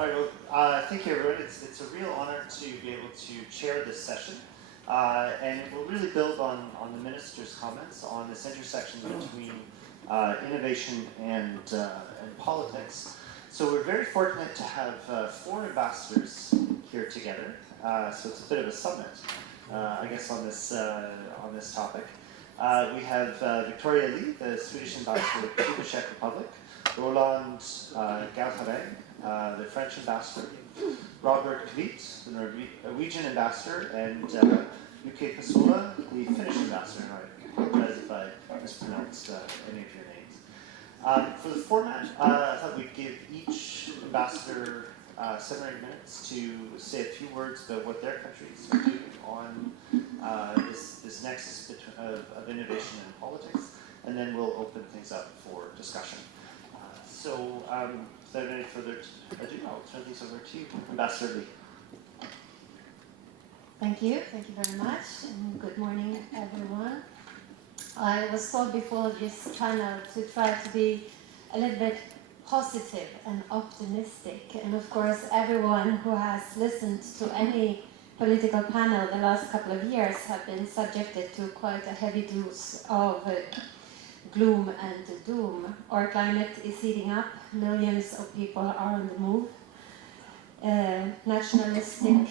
All right, well, thank you, everyone. It's a real honor to be able to chair this session. And it will really build on the Minister's comments on this intersection between innovation and politics. So we're very fortunate to have 4 ambassadors here together. So it's a bit of a summit, I guess, on this topic. We have Viktoria, the Swedish ambassador to the Czech Republic, Roland, Galharague, the French ambassador, Robert Kvile, the Norwegian ambassador, and Jukka Pesola, the Finnish ambassador. I apologize if I mispronounced any of your names. For the format, I thought we'd give each ambassador 7 or 8 minutes to say a few words about what their countries are doing on this nexus of innovation and politics, and then we'll open things up for discussion. So, without any further ado, I'll turn things over to you, Ambassador Lee. Thank you very much, and good morning, everyone. I was told before this panel to try to be a little bit positive and optimistic, and of course, everyone who has listened to any political panel the last couple of years have been subjected to quite a heavy dose of gloom and doom. Our climate is heating up, millions of people are on the move. Nationalistic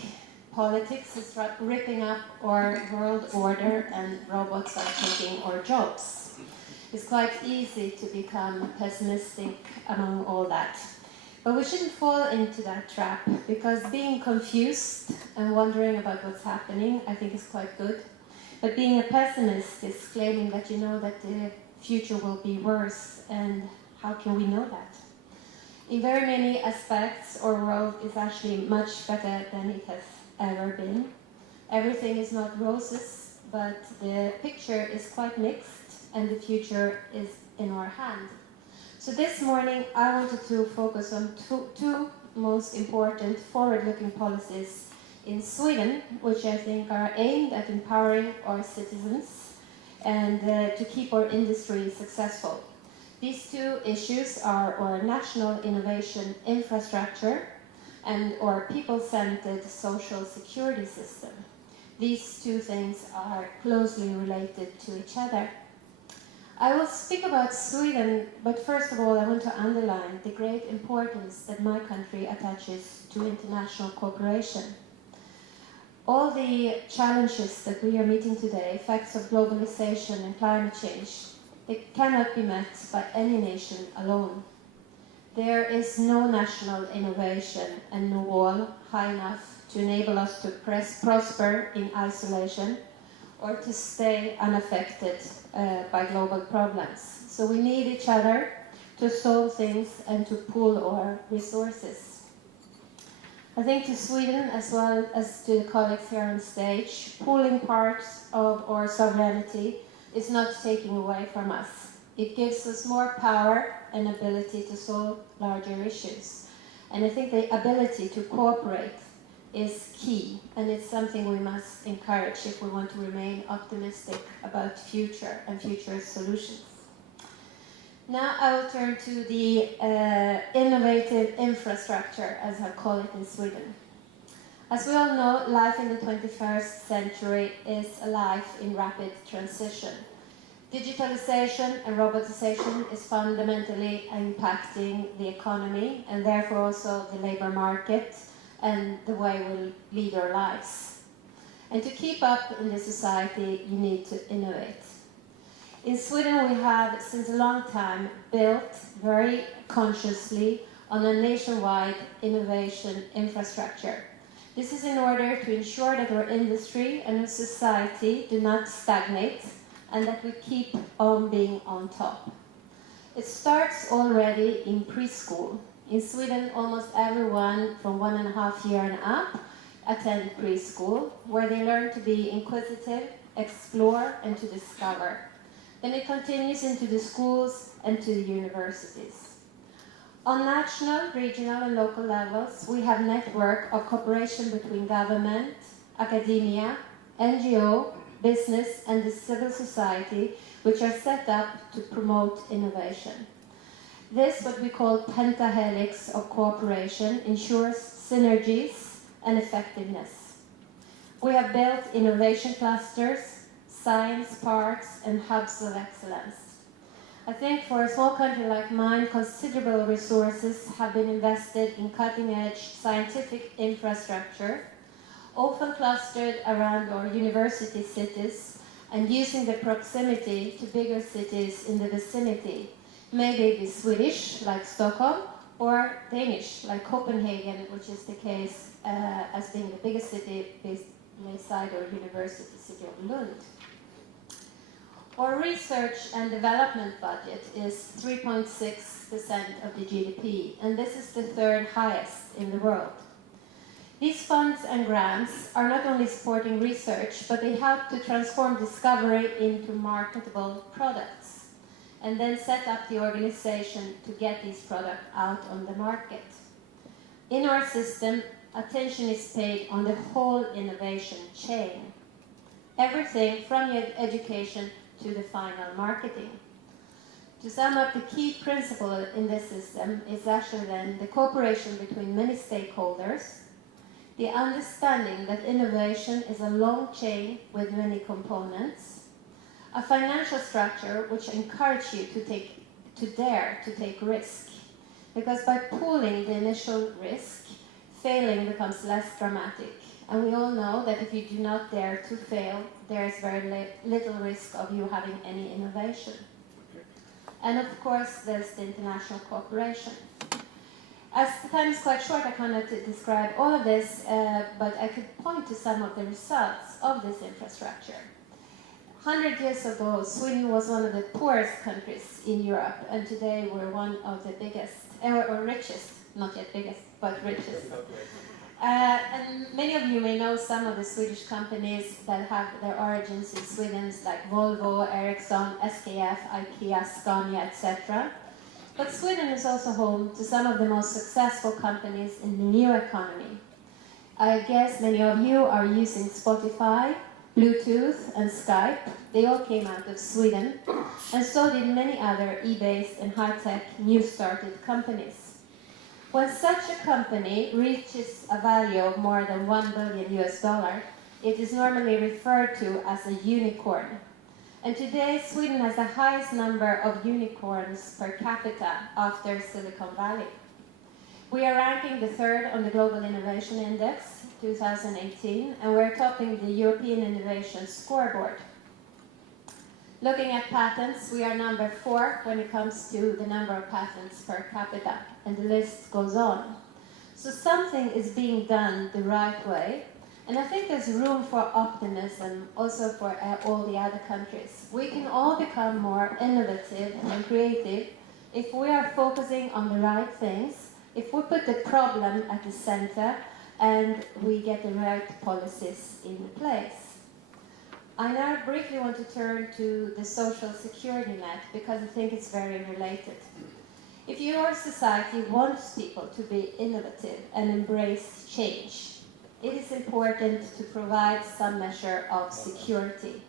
politics is ripping up our world order, and robots are taking our jobs. It's quite easy to become pessimistic among all that. But we shouldn't fall into that trap, because being confused and wondering about what's happening, I think is quite good. But being a pessimist is claiming that you know that the future will be worse, and how can we know that? In very many aspects, our world is actually much better than it has ever been. Everything is not roses, but the picture is quite mixed, and the future is in our hand. So this morning, I wanted to focus on two most important forward-looking policies in Sweden, which I think are aimed at empowering our citizens and to keep our industry successful. These 2 issues are our national innovation infrastructure and our people-centered social security system. These 2 things are closely related to each other. I will speak about Sweden, but first of all I want to underline the great importance that my country attaches to international cooperation. All the challenges that we are meeting today, effects of globalization and climate change, they cannot be met by any nation alone. There is no national innovation and no wall high enough to enable us to prosper in isolation or to stay unaffected by global problems. So we need each other to solve things and to pool our resources. I think to Sweden, as well as to the colleagues here on stage, pooling parts of our sovereignty is not taking away from us. It gives us more power and ability to solve larger issues. And I think the ability to cooperate is key, and it's something we must encourage if we want to remain optimistic about future and future solutions. Now I will turn to the innovative infrastructure, as I call it in Sweden. As we all know, life in the 21st century is a life in rapid transition. Digitalization and robotization is fundamentally impacting the economy and therefore also the labor market and the way we lead our lives. And to keep up in this society, you need to innovate. In Sweden, we have, since a long time, built very consciously on a nationwide innovation infrastructure. This is in order to ensure that our industry and our society do not stagnate and that we keep on being on top. It starts already in preschool. In Sweden, almost everyone from 1.5 years and up attend preschool, where they learn to be inquisitive, explore, and to discover. Then it continues into the schools and to the universities. On national, regional, and local levels, we have a network of cooperation between government, academia, NGO, business, and the civil society, which are set up to promote innovation. This, what we call pentahelix of cooperation, ensures synergies and effectiveness. We have built innovation clusters, science parks, and hubs of excellence. I think for a small country like mine, considerable resources have been invested in cutting-edge scientific infrastructure, often clustered around our university cities and using the proximity to bigger cities in the vicinity. Maybe it be Swedish, like Stockholm, or Danish, like Copenhagen, which is the case as being the biggest city beside our university city of Lund. Our research and development budget is 3.6% of the GDP, and this is the third highest in the world. These funds and grants are not only supporting research, but they help to transform discovery into marketable products, and then set up the organization to get these products out on the market. In our system, attention is paid on the whole innovation chain. Everything from education to the final marketing. To sum up, the key principle in this system is actually then the cooperation between many stakeholders, the understanding that innovation is a long chain with many components, a financial structure which encourages you to dare to take risk, because by pooling the initial risk, failing becomes less dramatic. And we all know that if you do not dare to fail, there is very little risk of you having any innovation. And of course, there's the international cooperation. As the time is quite short, I cannot describe all of this, but I could point to some of the results of this infrastructure. 100 years ago, Sweden was one of the poorest countries in Europe, and today we're one of the biggest, or richest, not yet biggest, but richest. And many of you may know some of the Swedish companies that have their origins in Sweden, like Volvo, Ericsson, SKF, IKEA, Scania, etc. But Sweden is also home to some of the most successful companies in the new economy. I guess many of you are using Spotify, Bluetooth, and Skype. They all came out of Sweden, and so did many other e-based and high-tech new-started companies. When such a company reaches a value of more than $1 billion, it is normally referred to as a unicorn. And today, Sweden has the highest number of unicorns per capita after Silicon Valley. We are ranking the third on the Global Innovation Index 2018, and we're topping the European Innovation Scoreboard. Looking at patents, we are number 4 when it comes to the number of patents per capita, and the list goes on. So something is being done the right way, and I think there's room for optimism also for all the other countries. We can all become more innovative and creative if we are focusing on the right things, if we put the problem at the center, and we get the right policies in place. I now briefly want to turn to the social security net, because I think it's very related. If your society wants people to be innovative and embrace change, it is important to provide some measure of security.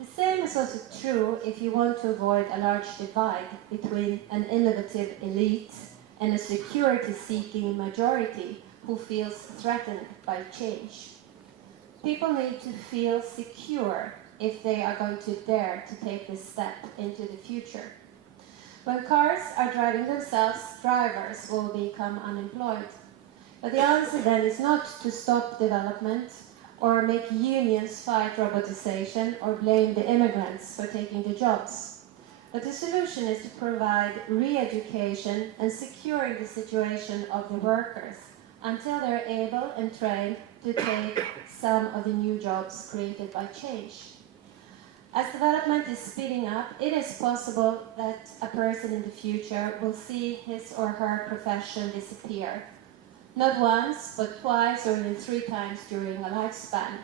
The same is also true if you want to avoid a large divide between an innovative elite and a security-seeking majority who feels threatened by change. People need to feel secure if they are going to dare to take this step into the future. When cars are driving themselves, drivers will become unemployed. But the answer then is not to stop development or make unions fight robotization or blame the immigrants for taking the jobs. But the solution is to provide re-education and securing the situation of the workers until they're able and trained to take some of the new jobs created by change. As development is speeding up, it is possible that a person in the future will see his or her profession disappear. Not once, but twice or even 3 times during a lifespan.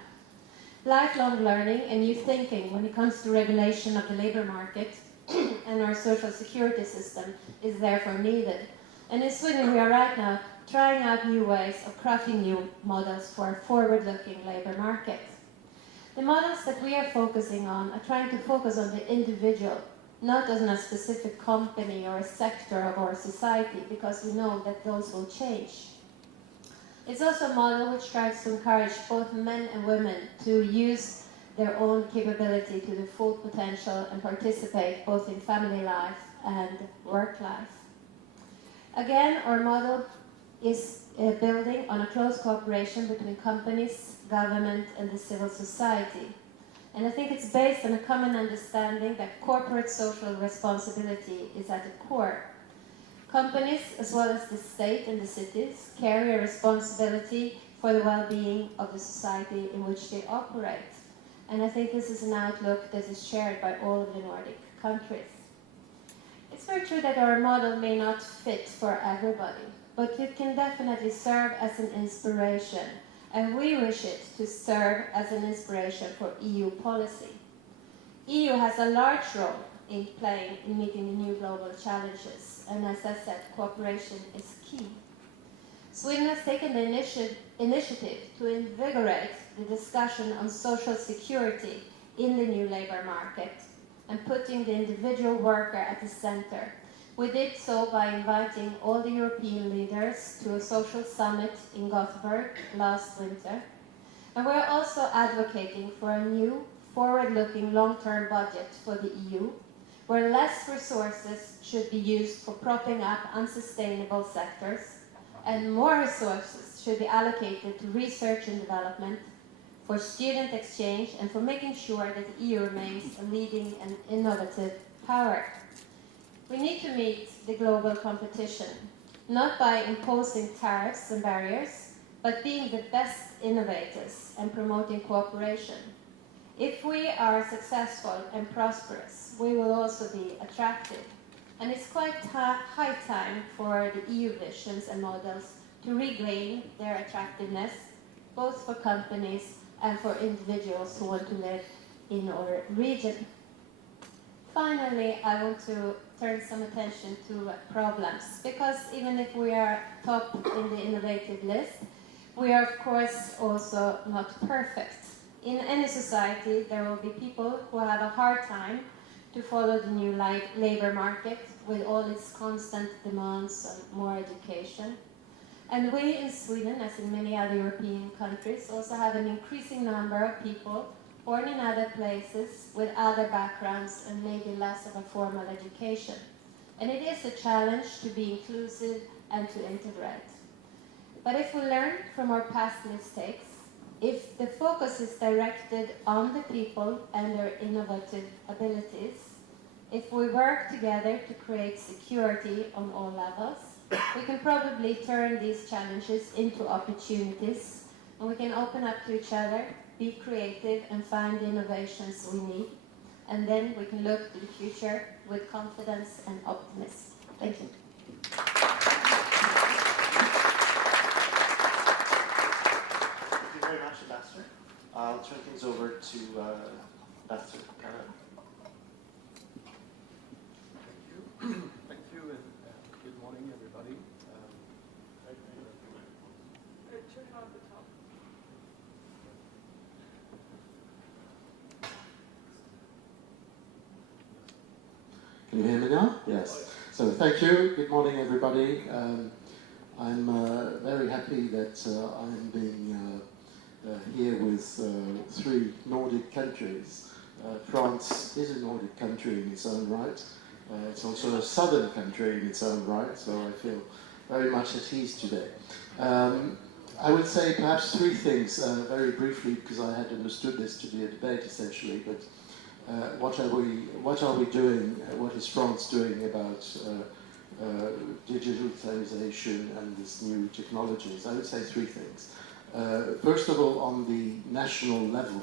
Lifelong learning and new thinking when it comes to regulation of the labor market and our social security system is therefore needed. And in Sweden we are right now trying out new ways of crafting new models for a forward-looking labor market. The models that we are focusing on are trying to focus on the individual, not on a specific company or a sector of our society, because we know that those will change. It's also a model which tries to encourage both men and women to use their own capability to the full potential and participate both in family life and work life. Again, our model is building on a close cooperation between companies, government, and the civil society. And I think it's based on a common understanding that corporate social responsibility is at the core. Companies, as well as the state and the cities, carry a responsibility for the well-being of the society in which they operate. And I think this is an outlook that is shared by all of the Nordic countries. It's very true that our model may not fit for everybody, but it can definitely serve as an inspiration, and we wish it to serve as an inspiration for EU policy. EU has a large role in playing in meeting the new global challenges, and as I said, cooperation is key. Sweden has taken the initiative to invigorate the discussion on social security in the new labour market and putting the individual worker at the centre. We did so by inviting all the European leaders to a social summit in Gothenburg last winter. And we're also advocating for a new, forward-looking long-term budget for the EU, where less resources should be used for propping up unsustainable sectors, and more resources should be allocated to research and development, for student exchange, and for making sure that the EU remains a leading and innovative power. We need to meet the global competition, not by imposing tariffs and barriers, but being the best innovators and promoting cooperation. If we are successful and prosperous, we will also be attractive. And it's quite high time for the EU visions and models to regain their attractiveness, both for companies and for individuals who want to live in our region. Finally, I want to turn some attention to problems, because even if we are top in the innovative list, we are of course also not perfect. In any society, there will be people who have a hard time to follow the new labour market with all its constant demands on more education. And we in Sweden, as in many other European countries, also have an increasing number of people born in other places with other backgrounds and maybe less of a formal education. And it is a challenge to be inclusive and to integrate. But if we learn from our past mistakes, if the focus is directed on the people and their innovative abilities, if we work together to create security on all levels, we can probably turn these challenges into opportunities, and we can open up to each other, be creative, and find the innovations we need. And then we can look to the future with confidence and optimism. Thank you. Thank you very much, Ambassador. I'll turn things over to Ambassador Galharague. Thank you. Thank you, and good morning, everybody. Turn it on the top. Can you hear me now? Yes. So thank you. Good morning, everybody. I'm very happy that I'm being here with three Nordic countries. France is a Nordic country in its own right. It's also a southern country in its own right, so I feel very much at ease today. I would say perhaps three things very briefly, because I had understood this to be a debate essentially, but what are we doing, what is France doing about digitalization and these new technologies? I would say three things. First of all, on the national level,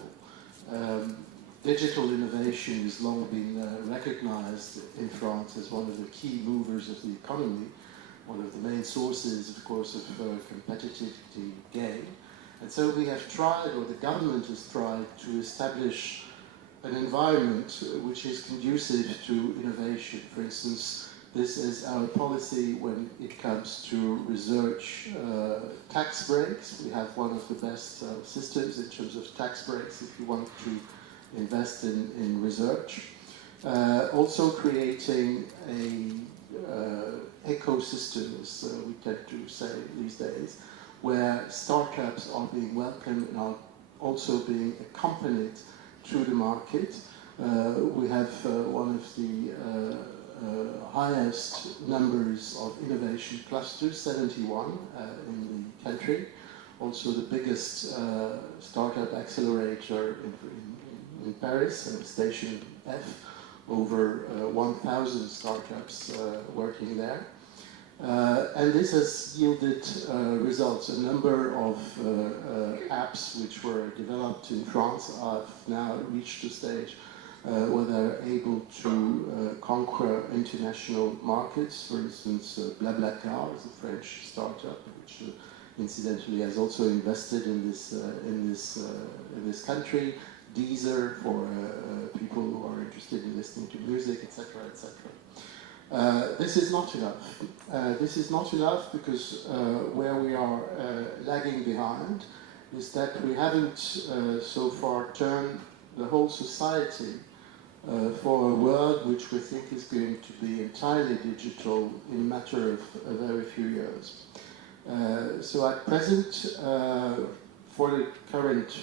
digital innovation has long been recognized in France as one of the key movers of the economy, one of the main sources, of course, of competitivity gain. And so we have tried, or the government has tried, to establish an environment which is conducive to innovation. For instance, this is our policy when it comes to research tax breaks. We have one of the best systems in terms of tax breaks if you want to invest in research. Also creating a ecosystem, as we tend to say these days, where startups are being welcomed and are also being accompanied through the market. We have one of the highest numbers of innovation clusters, 71 in the country. Also the biggest startup accelerator in Paris, Station F, over 1,000 startups working there. And this has yielded results. A number of apps which were developed in France have now reached the stage where they're able to conquer international markets. For instance, BlaBlaCar is a French startup, which incidentally has also invested in this country. Deezer for people who are interested in listening to music, etc., etc. This is not enough. This is not enough because where we are lagging behind is that we haven't so far turned the whole society for a world which we think is going to be entirely digital in a matter of a very few years. So at present, for the current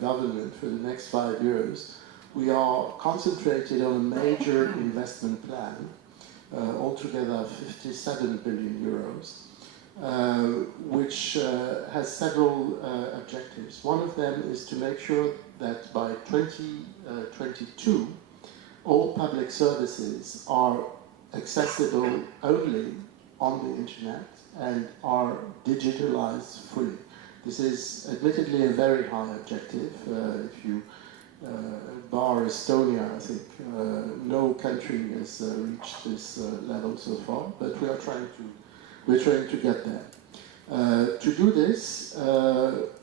government for the next 5 years, we are concentrated on a major investment plan, altogether 57 billion euros, which has several objectives. One of them is to make sure that by 2022, all public services are accessible only on the internet and are digitalized fully. This is admittedly a very high objective. If you bar Estonia, I think no country has reached this level so far, but we're trying to get there. To do this,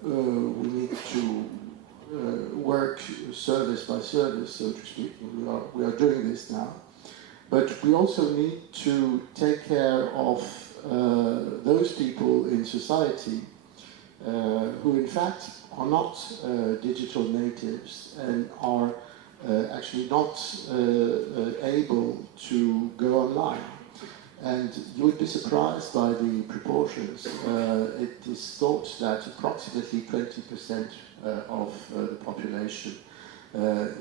we need to work service by service, so to speak. We are doing this now, but we also need to take care of those people in society who in fact are not digital natives and are actually not able to go online. And you would be surprised by the proportions. It is thought that approximately 20% of the population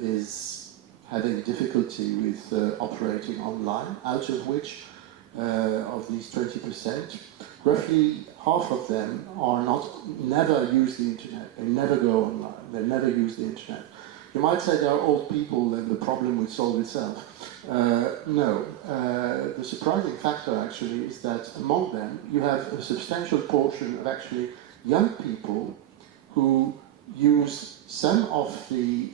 is having difficulty with operating online, out of which of these 20%, roughly half of them are never use the internet. They never go online. They never use the internet. You might say they're old people and the problem would solve itself. No. The surprising factor actually is that among them you have a substantial portion of actually young people who use some of the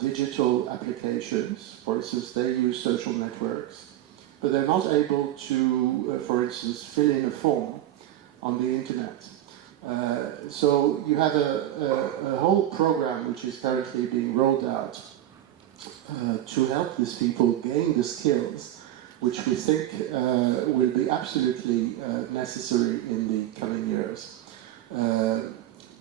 digital applications. For instance, they use social networks, but they're not able to, for instance, fill in a form on the internet. So you have a whole program which is currently being rolled out to help these people gain the skills which we think will be absolutely necessary in the coming years.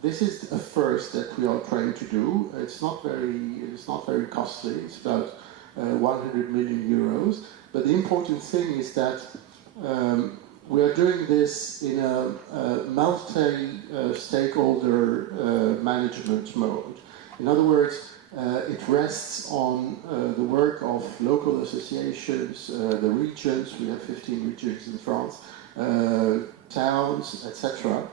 This is a first that we are trying to do. It's not very costly. It's about 100 million euros. But the important thing is that we are doing this in a multi-stakeholder management mode. In other words, it rests on the work of local associations, the regions. We have 15 regions in France, towns, etc.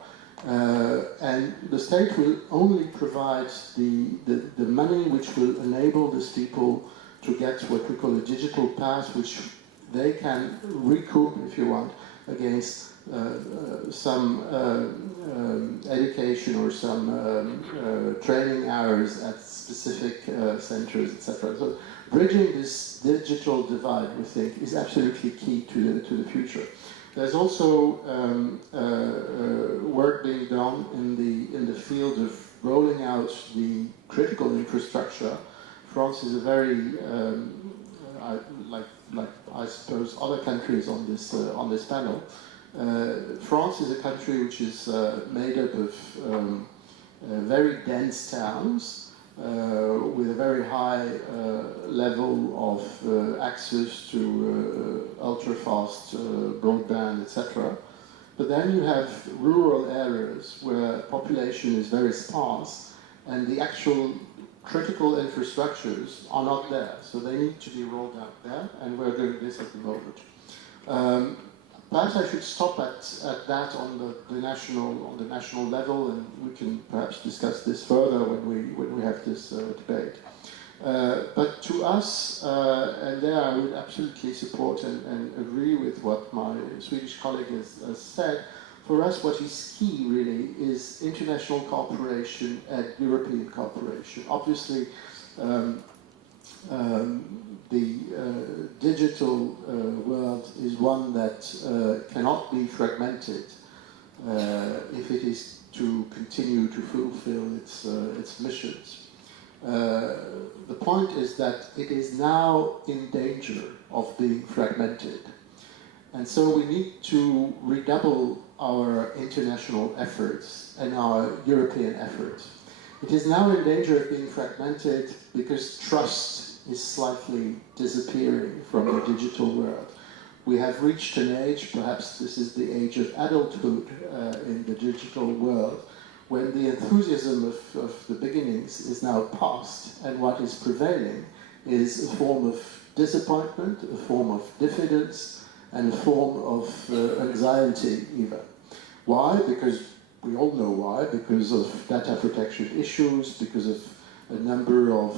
And the state will only provide the money which will enable these people to get what we call a digital pass, which they can recoup, if you want, against some education or some training hours at specific centers, etc. So bridging this digital divide, we think, is absolutely key to the future. There's also work being done in the field of rolling out the critical infrastructure. France is a very like I suppose other countries on this panel. France is a country which is made up of very dense towns with a very high level of access to ultra-fast broadband, etc. But then you have rural areas where population is very sparse and the actual critical infrastructures are not there. So they need to be rolled out there, and we're doing this at the moment. Perhaps I should stop at that on the national level, and we can perhaps discuss this further when we have this debate. But to us, and there I would absolutely support and agree with what my Swedish colleague has said. For us, what is key really is international cooperation and European cooperation. Obviously, the digital world is one that cannot be fragmented if it is to continue to fulfill its missions. The point is that it is now in danger of being fragmented. And so we need to redouble our international efforts and our European efforts. It is now in danger of being fragmented because trust is slightly disappearing from the digital world. We have reached an age, perhaps this is the age of adulthood in the digital world, when the enthusiasm of the beginnings is now past, and what is prevailing is a form of disappointment, a form of diffidence, and a form of anxiety even. Why? Because we all know why, because of data protection issues, because of a number of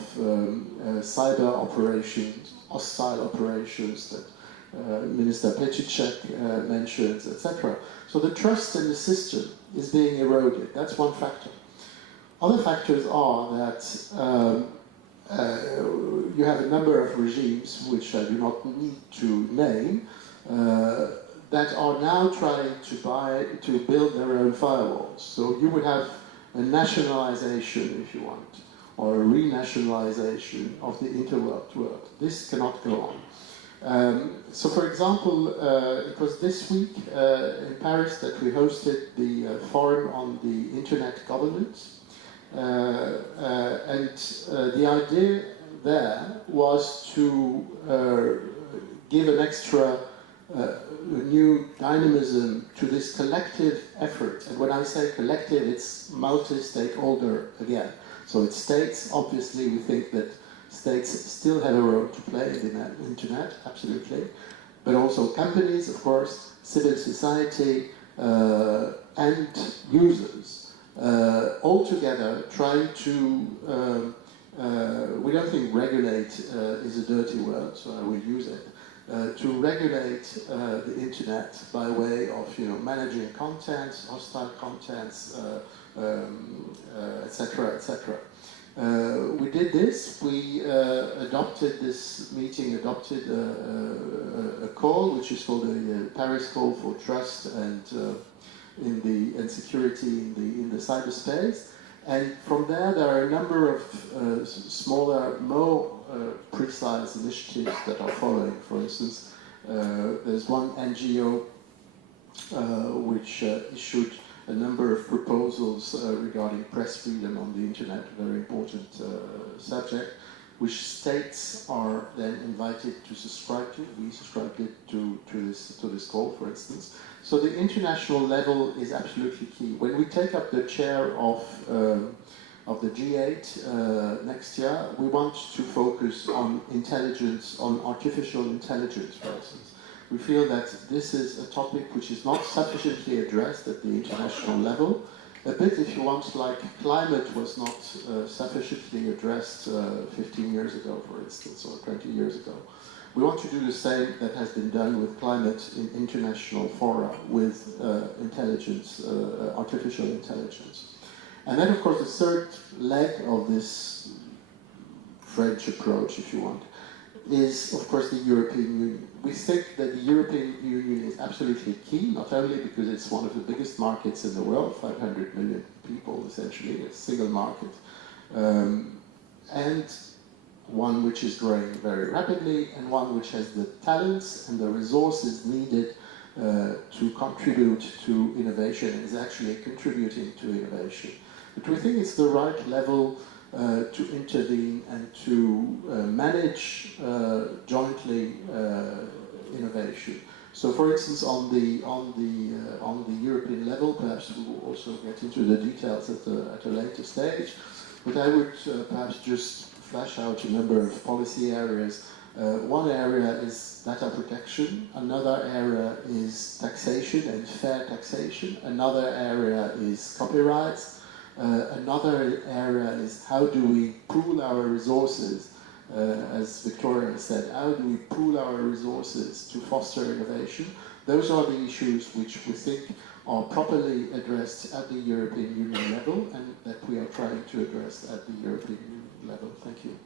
cyber operations, hostile operations that Minister Pečiček mentions, etc. So the trust in the system is being eroded. That's one factor. Other factors are that you have a number of regimes, which I do not need to name, that are now trying to build their own firewalls. So you would have a nationalization, if you want, or a renationalization of the interweb world. This cannot go on. So, for example, it was this week in Paris that we hosted the Forum on the Internet Governance. And the idea there was to give an extra new dynamism to this collective effort. And when I say collective, it's multi-stakeholder again. So it's states, obviously we think that states still have a role to play in the internet, absolutely. But also companies, of course, civil society, and users, all together trying to, we don't think regulate is a dirty word, so I will use it, to regulate the internet by way of managing contents, hostile contents, etc., etc. We did this. We adopted a call, which is called the Paris Call for Trust and security in the cyberspace. And from there are a number of smaller, more precise initiatives that are following. For instance, there's one NGO which issued a number of proposals regarding press freedom on the internet, a very important subject, which states are then invited to subscribe to. We subscribed to this call, for instance. So the international level is absolutely key. When we take up the chair of the G8 next year, we want to focus on intelligence, on artificial intelligence, for instance. We feel that this is a topic which is not sufficiently addressed at the international level. A bit, if you want, like climate was not sufficiently addressed 15 years ago, for instance, or 20 years ago. We want to do the same that has been done with climate in international fora, with intelligence, artificial intelligence. And then, of course, the third leg of this French approach, if you want, is, of course, the European Union. We think that the European Union is absolutely key, not only because it's one of the biggest markets in the world, 500 million people, essentially, a single market, and one which is growing very rapidly, and one which has the talents and the resources needed to contribute to innovation, and is actually contributing to innovation. But we think it's the right level to intervene and to manage jointly innovation. So, for instance, on the European level, perhaps we will also get into the details at a later stage. But I would perhaps just flash out a number of policy areas. One area is data protection. Another area is taxation and fair taxation. Another area is copyrights. Another area is how do we pool our resources. As Viktoria said, how do we pool our resources to foster innovation? Those are the issues which we think are properly addressed at the European Union level and that we are trying to address at the European Union level. Thank you.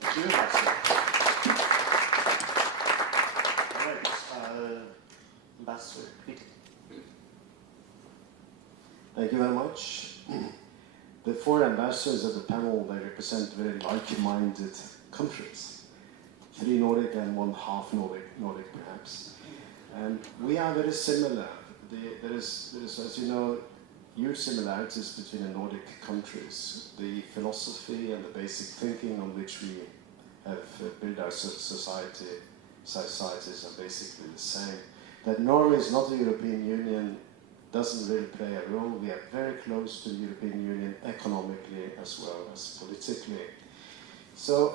Thank you, Ambassador. All right, Ambassador. Thank you very much. The four ambassadors of the panel, they represent very like-minded countries. 3 Nordic and 1/2 Nordic perhaps. And we are very similar. There is, as you know, huge similarities between the Nordic countries. The philosophy and the basic thinking on which we have built our societies are basically the same. That Norway is not the European Union doesn't really play a role. We are very close to the European Union economically as well as politically. So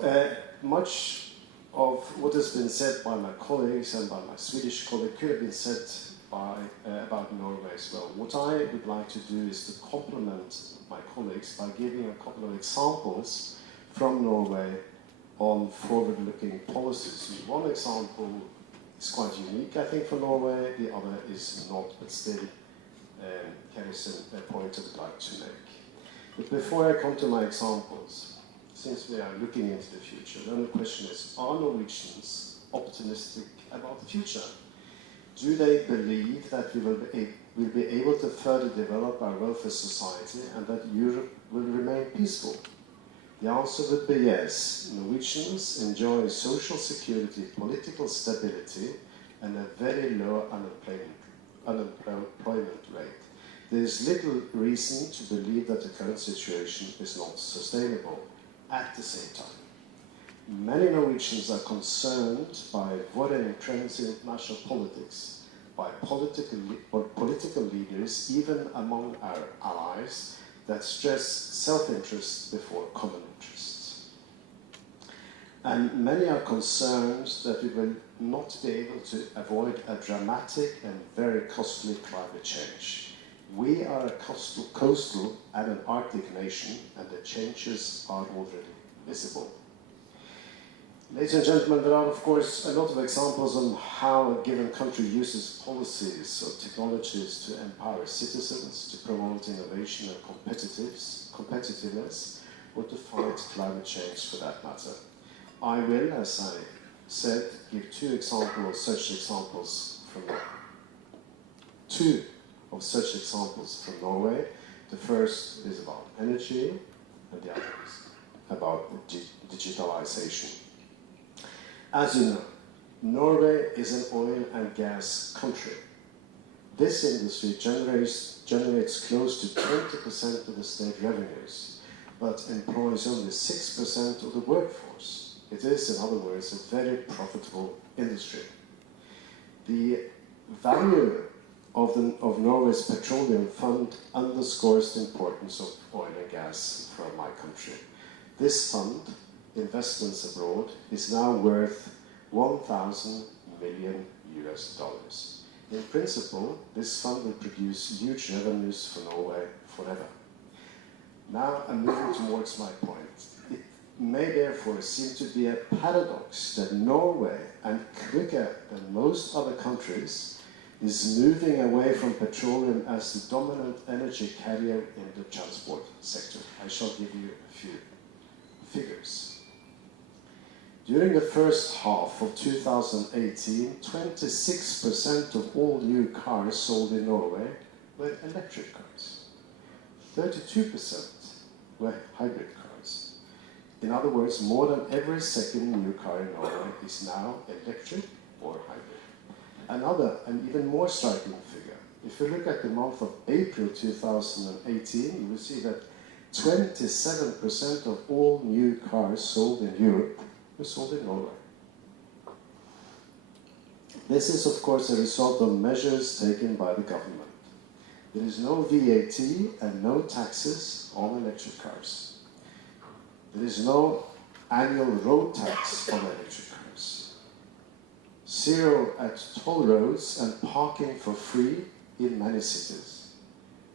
much of what has been said by my colleagues and by my Swedish colleague could have been said about Norway as well. What I would like to do is to complement my colleagues by giving a couple of examples from Norway on forward-looking policies. One example is quite unique, I think, for Norway. The other is not, but still carries a point I would like to make. But before I come to my examples, since we are looking into the future, then the question is, are Norwegians optimistic about the future? Do they believe that we will be able to further develop our welfare society and that Europe will remain peaceful? The answer would be yes. Norwegians enjoy social security, political stability, and a very low unemployment rate. There is little reason to believe that the current situation is not sustainable. At the same time, many Norwegians are concerned by worrying trends in international politics, by political leaders, even among our allies, that stress self-interest before common interests. And many are concerned that we will not be able to avoid a dramatic and very costly climate change. We are a coastal and an Arctic nation, and the changes are already visible. Ladies and gentlemen, there are of course a lot of examples on how a given country uses policies or technologies to empower citizens, to promote innovation and competitiveness, or to fight climate change for that matter. I will, as I said, give two of such examples from Norway. The first is about energy, and the other is about digitalization. As you know, Norway is an oil and gas country. This industry generates close to 20% of the state revenues, but employs only 6% of the workforce. It is, in other words, a very profitable industry. The value of Norway's petroleum fund underscores the importance of oil and gas for my country. This fund, Investments Abroad, is now worth $1,000 million. In principle, this fund will produce huge revenues for Norway forever. Now I'm moving towards my point. It may therefore seem to be a paradox that Norway, and quicker than most other countries, is moving away from petroleum as the dominant energy carrier in the transport sector. I shall give you a few figures. During the first half of 2018, 26% of all new cars sold in Norway were electric cars. 32% were hybrid cars. In other words, more than every second new car in Norway is now electric or hybrid. Another and even more striking figure, if you look at the month of April 2018, you will see that 27% of all new cars sold in Europe were sold in Norway. This is, of course, a result of measures taken by the government. There is no VAT and no taxes on electric cars. There is no annual road tax on electric cars. Zero at toll roads and parking for free in many cities.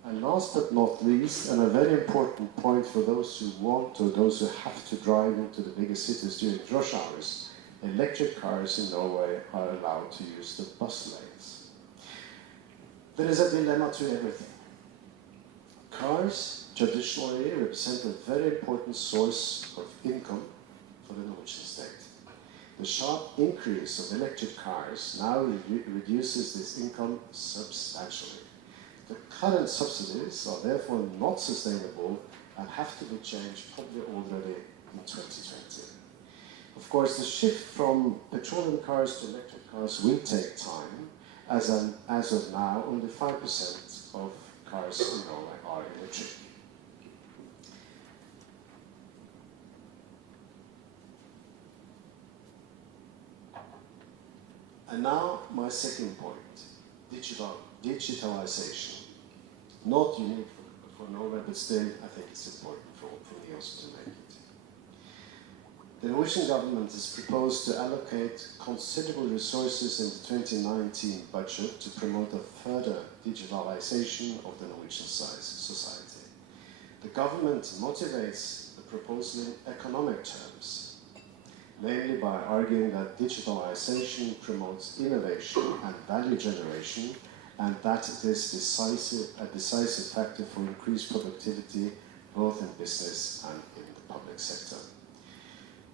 And last but not least, and a very important point for those who want or those who have to drive into the bigger cities during rush hours, electric cars in Norway are allowed to use the bus lanes. There is a dilemma to everything. Cars traditionally represent a very important source of income for the Norwegian state. The sharp increase of electric cars now reduces this income substantially. The current subsidies are therefore not sustainable and have to be changed probably already in 2020. Of course, the shift from petroleum cars to electric cars will take time. As of now, only 5% of cars in Norway are electric. And now my second point, digitalization. Not unique for Norway, but still I think it's important for me also to make it. The Norwegian government has proposed to allocate considerable resources in the 2019 budget to promote a further digitalization of the Norwegian society. The government motivates the proposal in economic terms, namely by arguing that digitalization promotes innovation and value generation, and that it is a decisive factor for increased productivity both in business and in the public sector.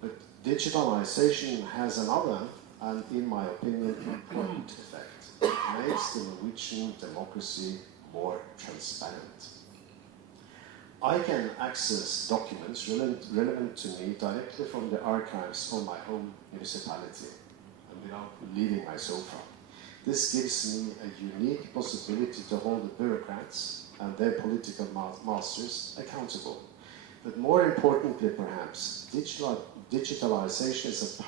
But digitalization has another, and in my opinion, important effect. It makes the Norwegian democracy more transparent. I can access documents relevant to me directly from the archives of my home municipality and without leaving my sofa. This gives me a unique possibility to hold the bureaucrats and their political masters accountable. But more importantly, perhaps, digitalization is a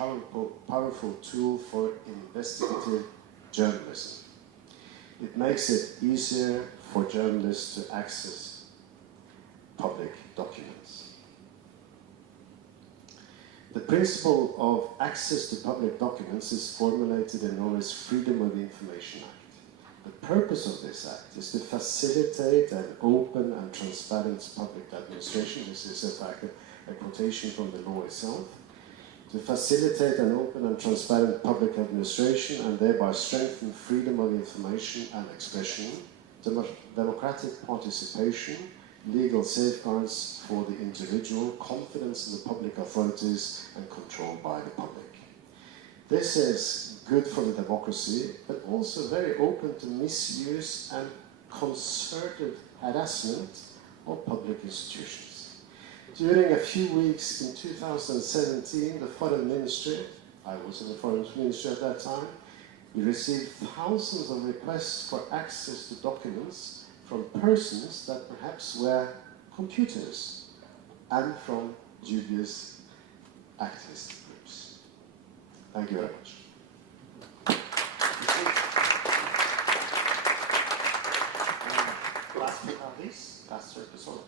powerful tool for investigative journalism. It makes it easier for journalists to access public documents. The principle of access to public documents is formulated in Norway's Freedom of Information Act. The purpose of this act is to facilitate an open and transparent public administration. This is in fact a quotation from the law itself. To facilitate an open and transparent public administration and thereby strengthen freedom of information and expression, democratic participation, legal safeguards for the individual, confidence in the public authorities, and control by the public. This is good for the democracy, but also very open to misuse and concerted harassment of public institutions. During a few weeks in 2017, the Foreign Ministry, I was in the Foreign Ministry at that time, we received thousands of requests for access to documents from persons that perhaps were computers and from dubious activist groups. Thank you very much. Last but not least, Pastor Pesola.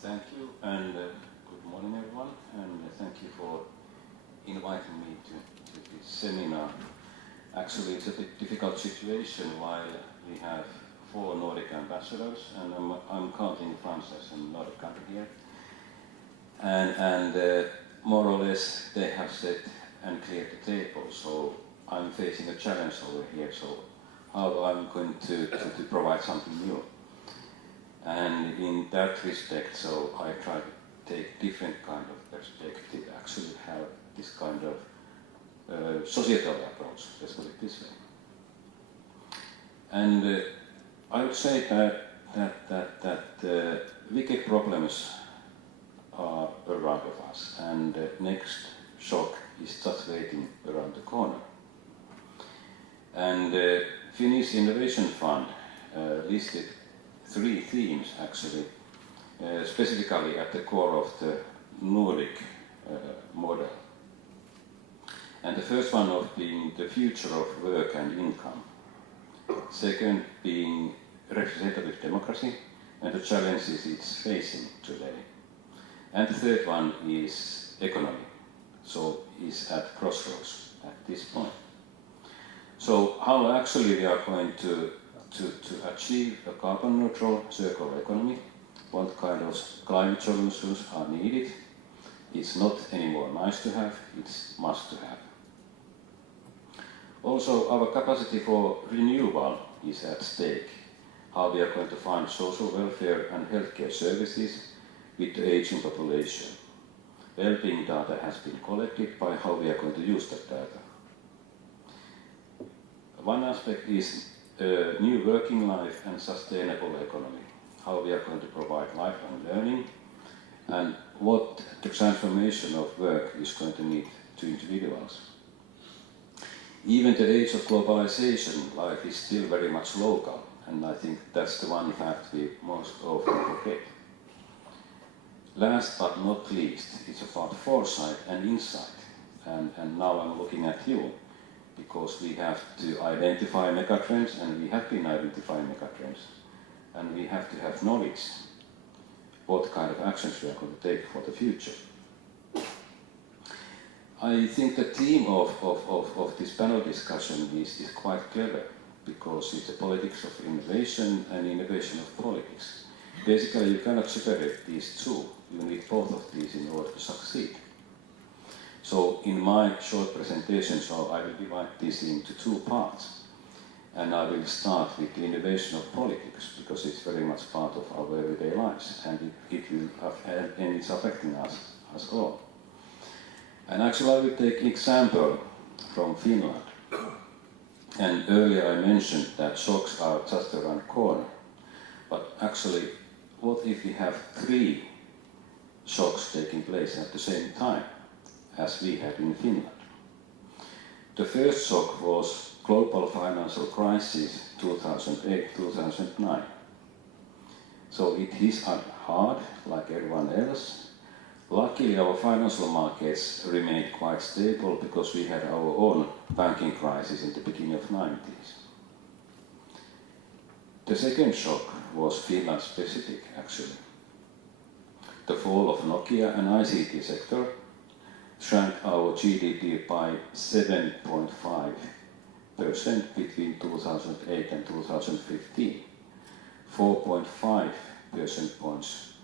Thank you, and good morning, everyone, and thank you for inviting me to this seminar. Actually, it's a bit difficult situation while we have 4 Nordic ambassadors, and I'm counting France as a Nordic country here. And more or less, they have set and cleared the table, so I'm facing a challenge over here, so how I'm going to provide something new. And in that respect, so I try to take different kind of perspective, actually have this kind of societal approach, let's put it this way. And I would say that wicked problems are around of us, and the next shock is just waiting around the corner. And Finnish Innovation Fund listed 3 themes actually, specifically at the core of the Nordic model. And the first one of being the future of work and income. Second being representative democracy and the challenges it's facing today. And the third one is economy, so is at crossroads at this point. So how actually we are going to achieve a carbon neutral circular economy, what kind of climate solutions are needed. It's not anymore nice to have, it's must to have. Also, our capacity for renewal is at stake. How we are going to fund social welfare and healthcare services with the aging population. Well-being data has been collected by how we are going to use that data. One aspect is new working life and sustainable economy. How we are going to provide lifelong learning and what the transformation of work is going to need to individuals. Even the age of globalization, life is still very much local, and I think that's the one fact we most often forget. Last but not least, it's about foresight and insight. And now I'm looking at you, because we have to identify megatrends, and we have been identifying megatrends. And we have to have knowledge what kind of actions we are going to take for the future. I think the theme of this panel discussion is quite clever, because it's the politics of innovation and innovation of politics. Basically, you cannot separate these two. You need both of these in order to succeed. So in my short presentation, I will divide this into 2 parts. And I will start with the innovation of politics, because it's very much part of our everyday lives, and it's affecting us all. And actually I will take an example from Finland. And earlier I mentioned that shocks are just around the corner. But actually, what if we have 3 shocks taking place at the same time, as we had in Finland? The first shock was global financial crisis 2008-2009. So it hit us hard, like everyone else. Luckily, our financial markets remained quite stable because we had our own banking crisis in the beginning of the 90s. The second shock was Finland specific, actually. The fall of Nokia and ICT sector shrank our GDP by 7.5% between 2008 and 2015. 4.5 percentage points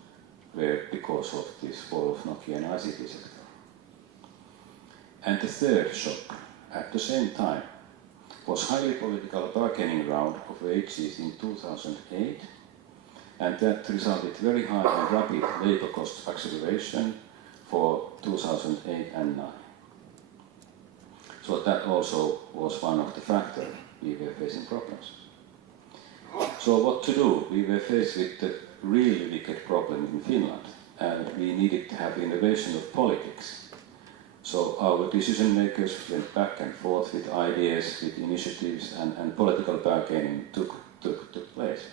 were because of this fall of Nokia and ICT sector. And the third shock, at the same time, was highly political bargaining round of wages in 2008, and that resulted very high and rapid labor cost acceleration for 2008 and 9. So that also was one of the factors we were facing problems. So what to do? We were faced with the really wicked problem in Finland, and we needed to have innovation of politics. So our decision makers went back and forth with ideas, with initiatives, and political bargaining took place.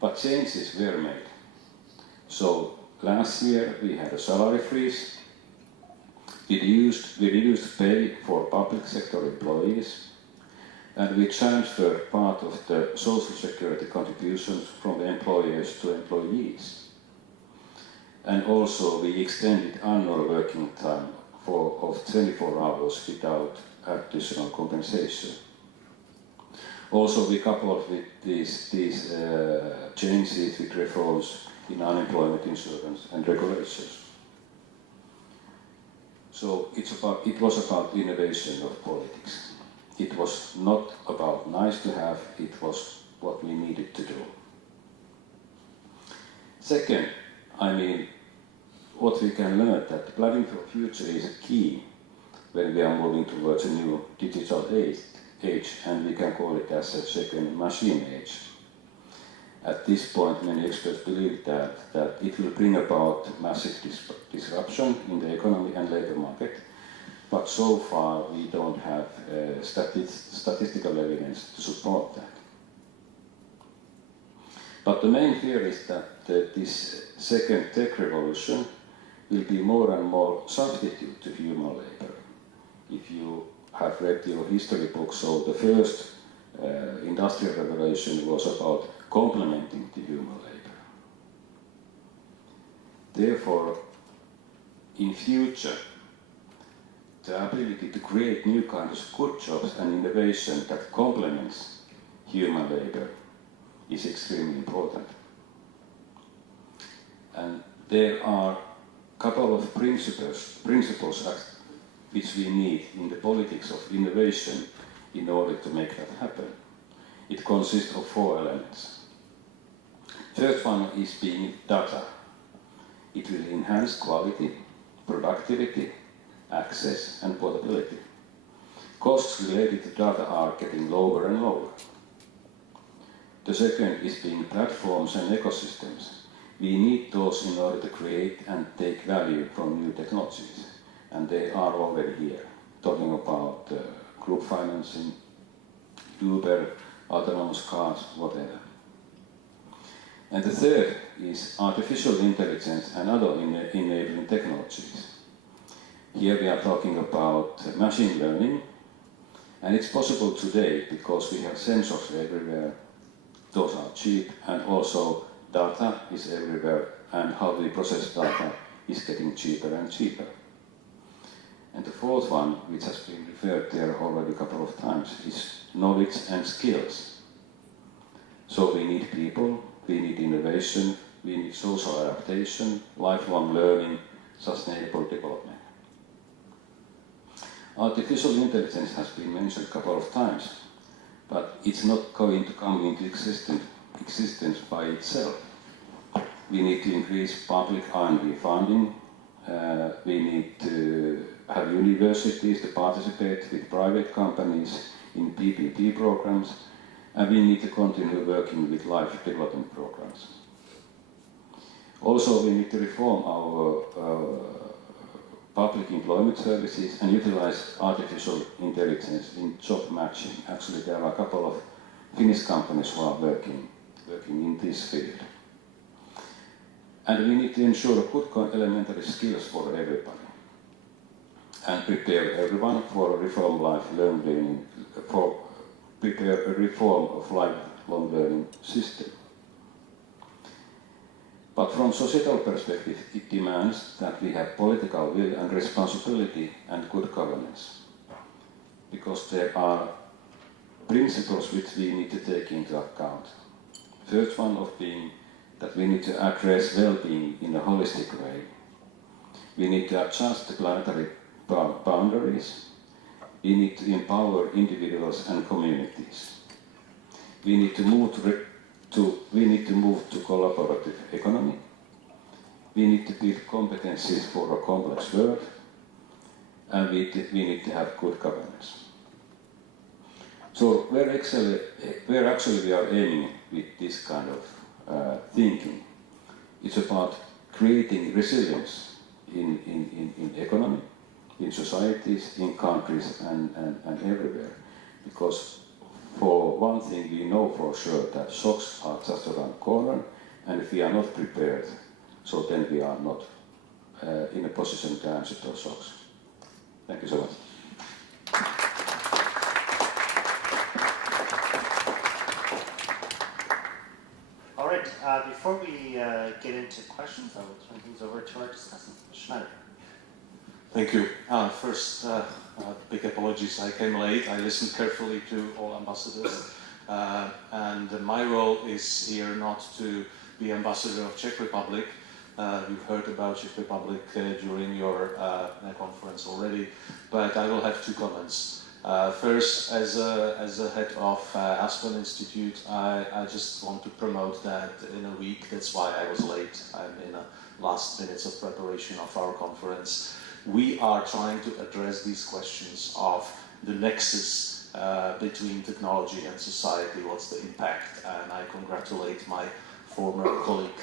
But changes were made. So last year we had a salary freeze. We reduced pay for public sector employees, and we transferred part of the social security contributions from the employers to employees. And also we extended annual working time of 24 hours without additional compensation. Also we coupled with these changes with reforms in unemployment insurance and regulations. So it was about innovation of politics. It was not about nice to have, it was what we needed to do. Second, what we can learn that planning for future is key when we are moving towards a new digital age, and we can call it as a second machine age. At this point, many experts believe that it will bring about massive disruption in the economy and labor market, but so far we don't have statistical evidence to support that. But the main fear is that this second tech revolution will be more and more substitute to human labor. If you have read your history books, so the first industrial revolution was about complementing the human labor. Therefore, in future, the ability to create new kinds of good jobs and innovation that complements human labor is extremely important. And there are a couple of principles which we need in the politics of innovation in order to make that happen. It consists of 4 elements. First one is being data. It will enhance quality, productivity, access and portability. Costs related to data are getting lower and lower. The second is being platforms and ecosystems. We need those in order to create and take value from new technologies. And they are already here. Talking about group financing, Uber, autonomous cars, whatever. And the third is artificial intelligence and other enabling technologies. Here we are talking about machine learning, and it's possible today because we have sensors everywhere. Those are cheap, and also data is everywhere, and how we process data is getting cheaper and cheaper. And the fourth one, which has been referred there already a couple of times, is knowledge and skills. So we need people, we need innovation, we need social adaptation, lifelong learning, sustainable development. Artificial intelligence has been mentioned a couple of times, but it's not going to come into existence by itself. We need to increase public R&D funding. We need to have universities to participate with private companies in PPP programs, and we need to continue working with life development programs. Also, we need to reform our public employment services and utilize artificial intelligence in job matching. Actually, there are a couple of Finnish companies who are working in this field. And we need to ensure good elementary skills for everybody and prepare everyone for a reform lifelong learning, prepare a reform of lifelong learning system. But from societal perspective, it demands that we have political will and responsibility and good governance, because there are principles which we need to take into account. First one of being that we need to address well-being in a holistic way. We need to adjust the planetary boundaries. We need to empower individuals and communities. We need to move to collaborative economy. We need to build competencies for a complex world, and we need to have good governance. So where actually we are aiming with this kind of thinking, it's about creating resilience in economy, in societies, in countries, and everywhere. Because for one thing, we know for sure that shocks are just around the corner, and if we are not prepared, so then we are not in a position to answer those shocks. Thank you so much. All right, before we get into questions, I will turn things over to our discussant, Schneider. Thank you. First, big apologies, I came late. I listened carefully to all ambassadors. And my role is here not to be ambassador of Czech Republic. You've heard about Czech Republic during your conference already, but I will have 2 comments. First, as a head of Aspen Institute, I just want to promote that in a week. That's why I was late. I'm in the last minutes of preparation of our conference. We are trying to address these questions of the nexus between technology and society. What's the impact? And I congratulate my former colleague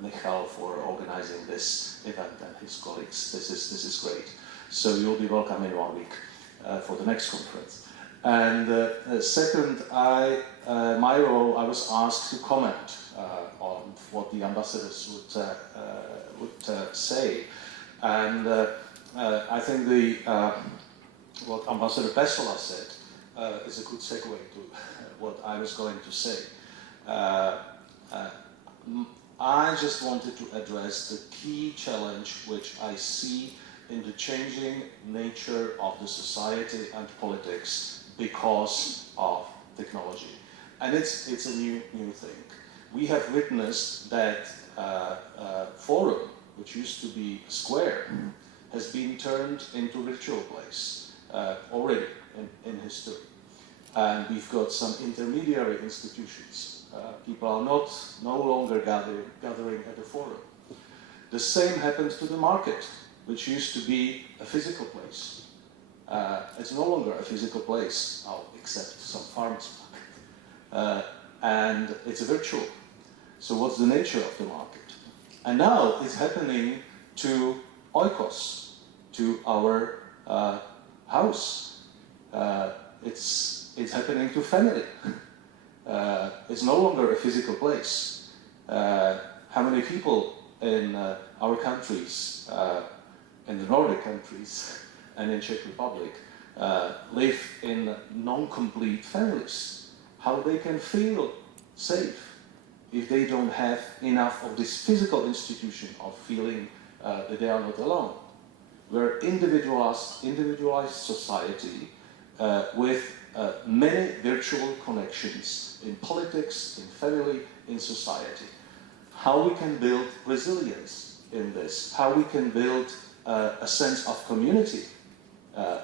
Michal for organizing this event and his colleagues. This is great. So you'll be welcome in 1 week for the next conference. And second, my role, I was asked to comment on what the ambassadors would say. And I think what Ambassador Pesola said is a good segue to what I was going to say. I just wanted to address the key challenge which I see in the changing nature of the society and politics because of technology. And it's a new thing. We have witnessed that forum, which used to be a square, has been turned into a virtual place already in history. And we've got some intermediary institutions. People are no longer gathering at a forum. The same happens to the market, which used to be a physical place. It's no longer a physical place, except some farmers' market. And it's a virtual. So what's the nature of the market? And now it's happening to oikos, to our house. It's happening to family. It's no longer a physical place. How many people in our countries, in the Nordic countries and in Czech Republic, live in non-complete families? How they can feel safe if they don't have enough of this physical institution of feeling that they are not alone? We're individualized society with many virtual connections in politics, in family, in society. How we can build resilience in this, how we can build a sense of community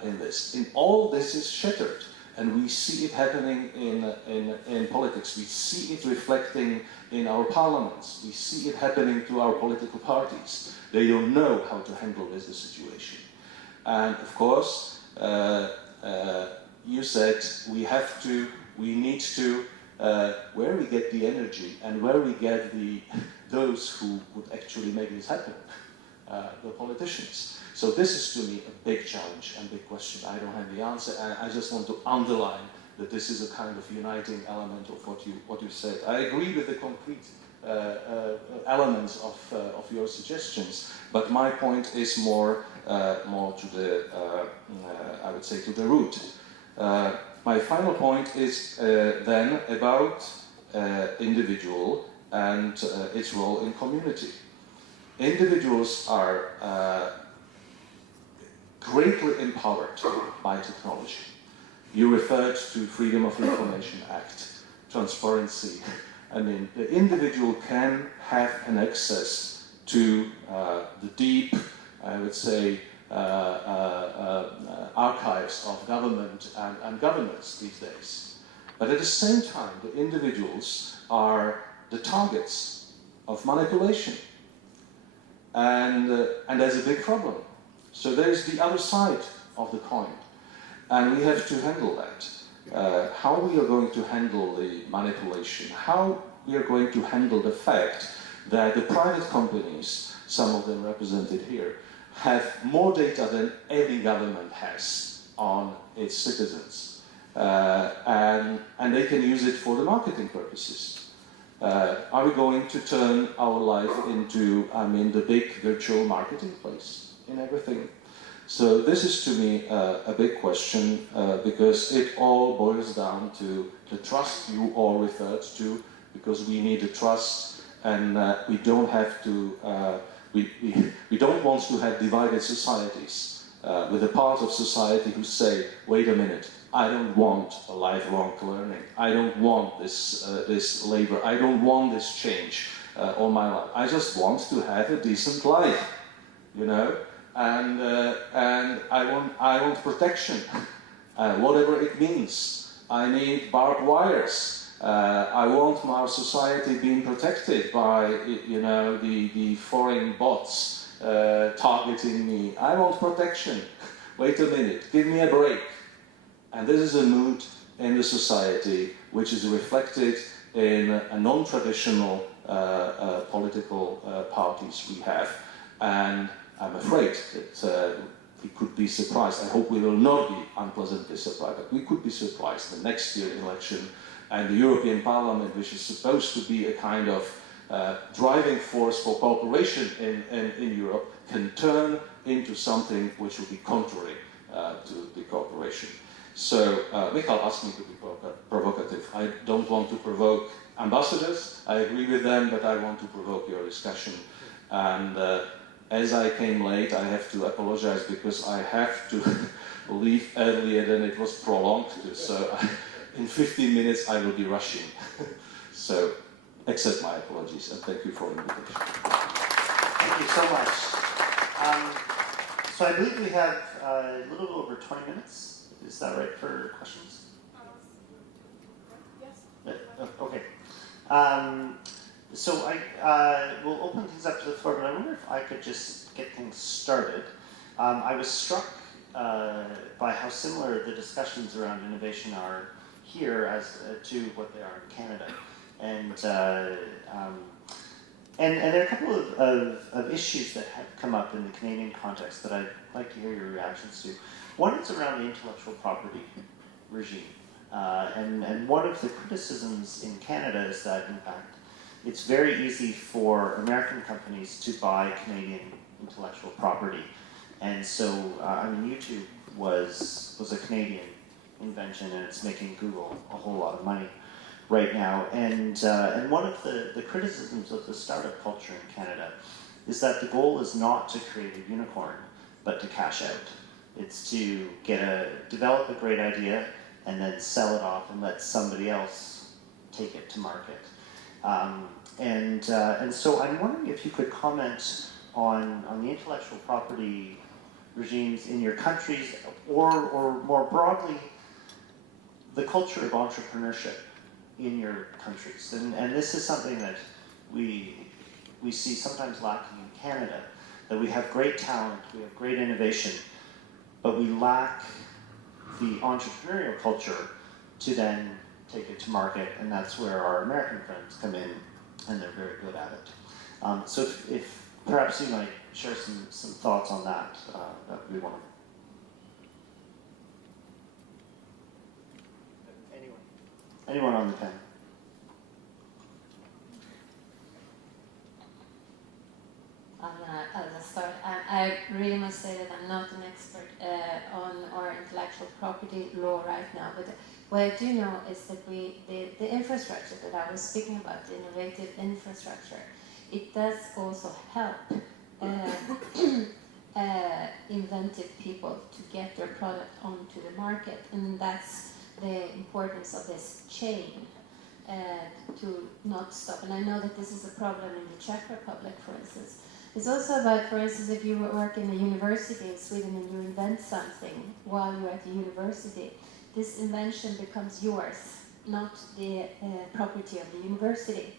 in this. In all this is shattered, and we see it happening in politics. We see it reflecting in our parliaments. We see it happening to our political parties. They don't know how to handle this situation. And of course, you said we need to, where we get the energy and where we get those who would actually make this happen, the politicians. So this is to me a big challenge and big question. I don't have the answer, and I just want to underline that this is a kind of uniting element of what you said. I agree with the concrete elements of your suggestions, but my point is more to the, I would say, to the root. My final point is then about individual and its role in community. Individuals are greatly empowered by technology. You referred to Freedom of Information Act, transparency. I mean, the individual can have an access to the deep, I would say, archives of government and governance these days. But at the same time, the individuals are the targets of manipulation. And there's a big problem. So there's the other side of the coin. And we have to handle that. How we are going to handle the manipulation, how we are going to handle the fact that the private companies, some of them represented here, have more data than any government has on its citizens. And they can use it for the marketing purposes. Are we going to turn our life into, the big virtual marketing place in everything? So this is to me a big question because it all boils down to the trust you all referred to, because we need a trust, and we don't have to, we don't want to have divided societies with a part of society who say, wait a minute, I don't want a lifelong learning, I don't want this labor, I don't want this change all my life, I just want to have a decent life, you know? And I want protection, whatever it means. I need barbed wires. I want our society being protected by, the foreign bots targeting me. I want protection. Wait a minute, give me a break. And this is a mood in the society which is reflected in a non-traditional political parties we have. And I'm afraid that we could be surprised. I hope we will not be unpleasantly surprised, but we could be surprised. The next year election and the European Parliament, which is supposed to be a kind of driving force for cooperation in Europe, can turn into something which will be contrary to the cooperation. So Michal asked me to be provocative. I don't want to provoke ambassadors. I agree with them, but I want to provoke your discussion. And as I came late, I have to apologize because I have to leave earlier than it was prolonged to. So in 15 minutes I will be rushing. So accept my apologies and thank you for the invitation. Thank you so much. So I believe we have a little over 20 minutes. Is that right for questions? Yes. Okay. So I will open things up to the floor, but I wonder if I could just get things started. I was struck by how similar the discussions around innovation are here as to what they are in Canada. And there are a couple of issues that have come up in the Canadian context that I'd like to hear your reactions to. One is around the intellectual property regime. And one of the criticisms in Canada is that, in fact, it's very easy for American companies to buy Canadian intellectual property. And so, YouTube was a Canadian invention, and it's making Google a whole lot of money right now. And one of the criticisms of the startup culture in Canada is that the goal is not to create a unicorn, but to cash out. It's to develop a great idea and then sell it off and let somebody else take it to market. And so I'm wondering if you could comment on the intellectual property regimes in your countries, or more broadly, the culture of entrepreneurship in your countries. And this is something that we see sometimes lacking in Canada, that we have great talent, we have great innovation, but we lack the entrepreneurial culture to then take it to market, and that's where our American friends come in, and they're very good at it. So if perhaps you might share some thoughts on that, that would be wonderful. Anyone on the panel? I'll just start. I really must say that I'm not an expert on our intellectual property law right now, but what I do know is that the infrastructure that I was speaking about, the innovative infrastructure, it does also help inventive people to get their product onto the market, and that's the importance of this chain to not stop. And I know that this is a problem in the Czech Republic, for instance. It's also about, for instance, if you work in a university in Sweden and you invent something while you're at the university, this invention becomes yours, not the property of the university.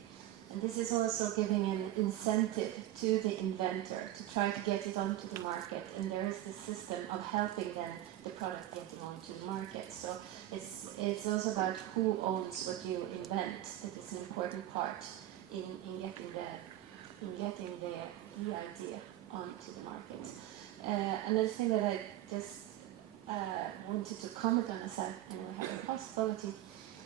And this is also giving an incentive to the inventor to try to get it onto the market. And there is this system of helping then the product getting onto the market. So it's also about who owns what you invent that is an important part in getting the idea onto the market. Another thing that I just wanted to comment on as I have a possibility,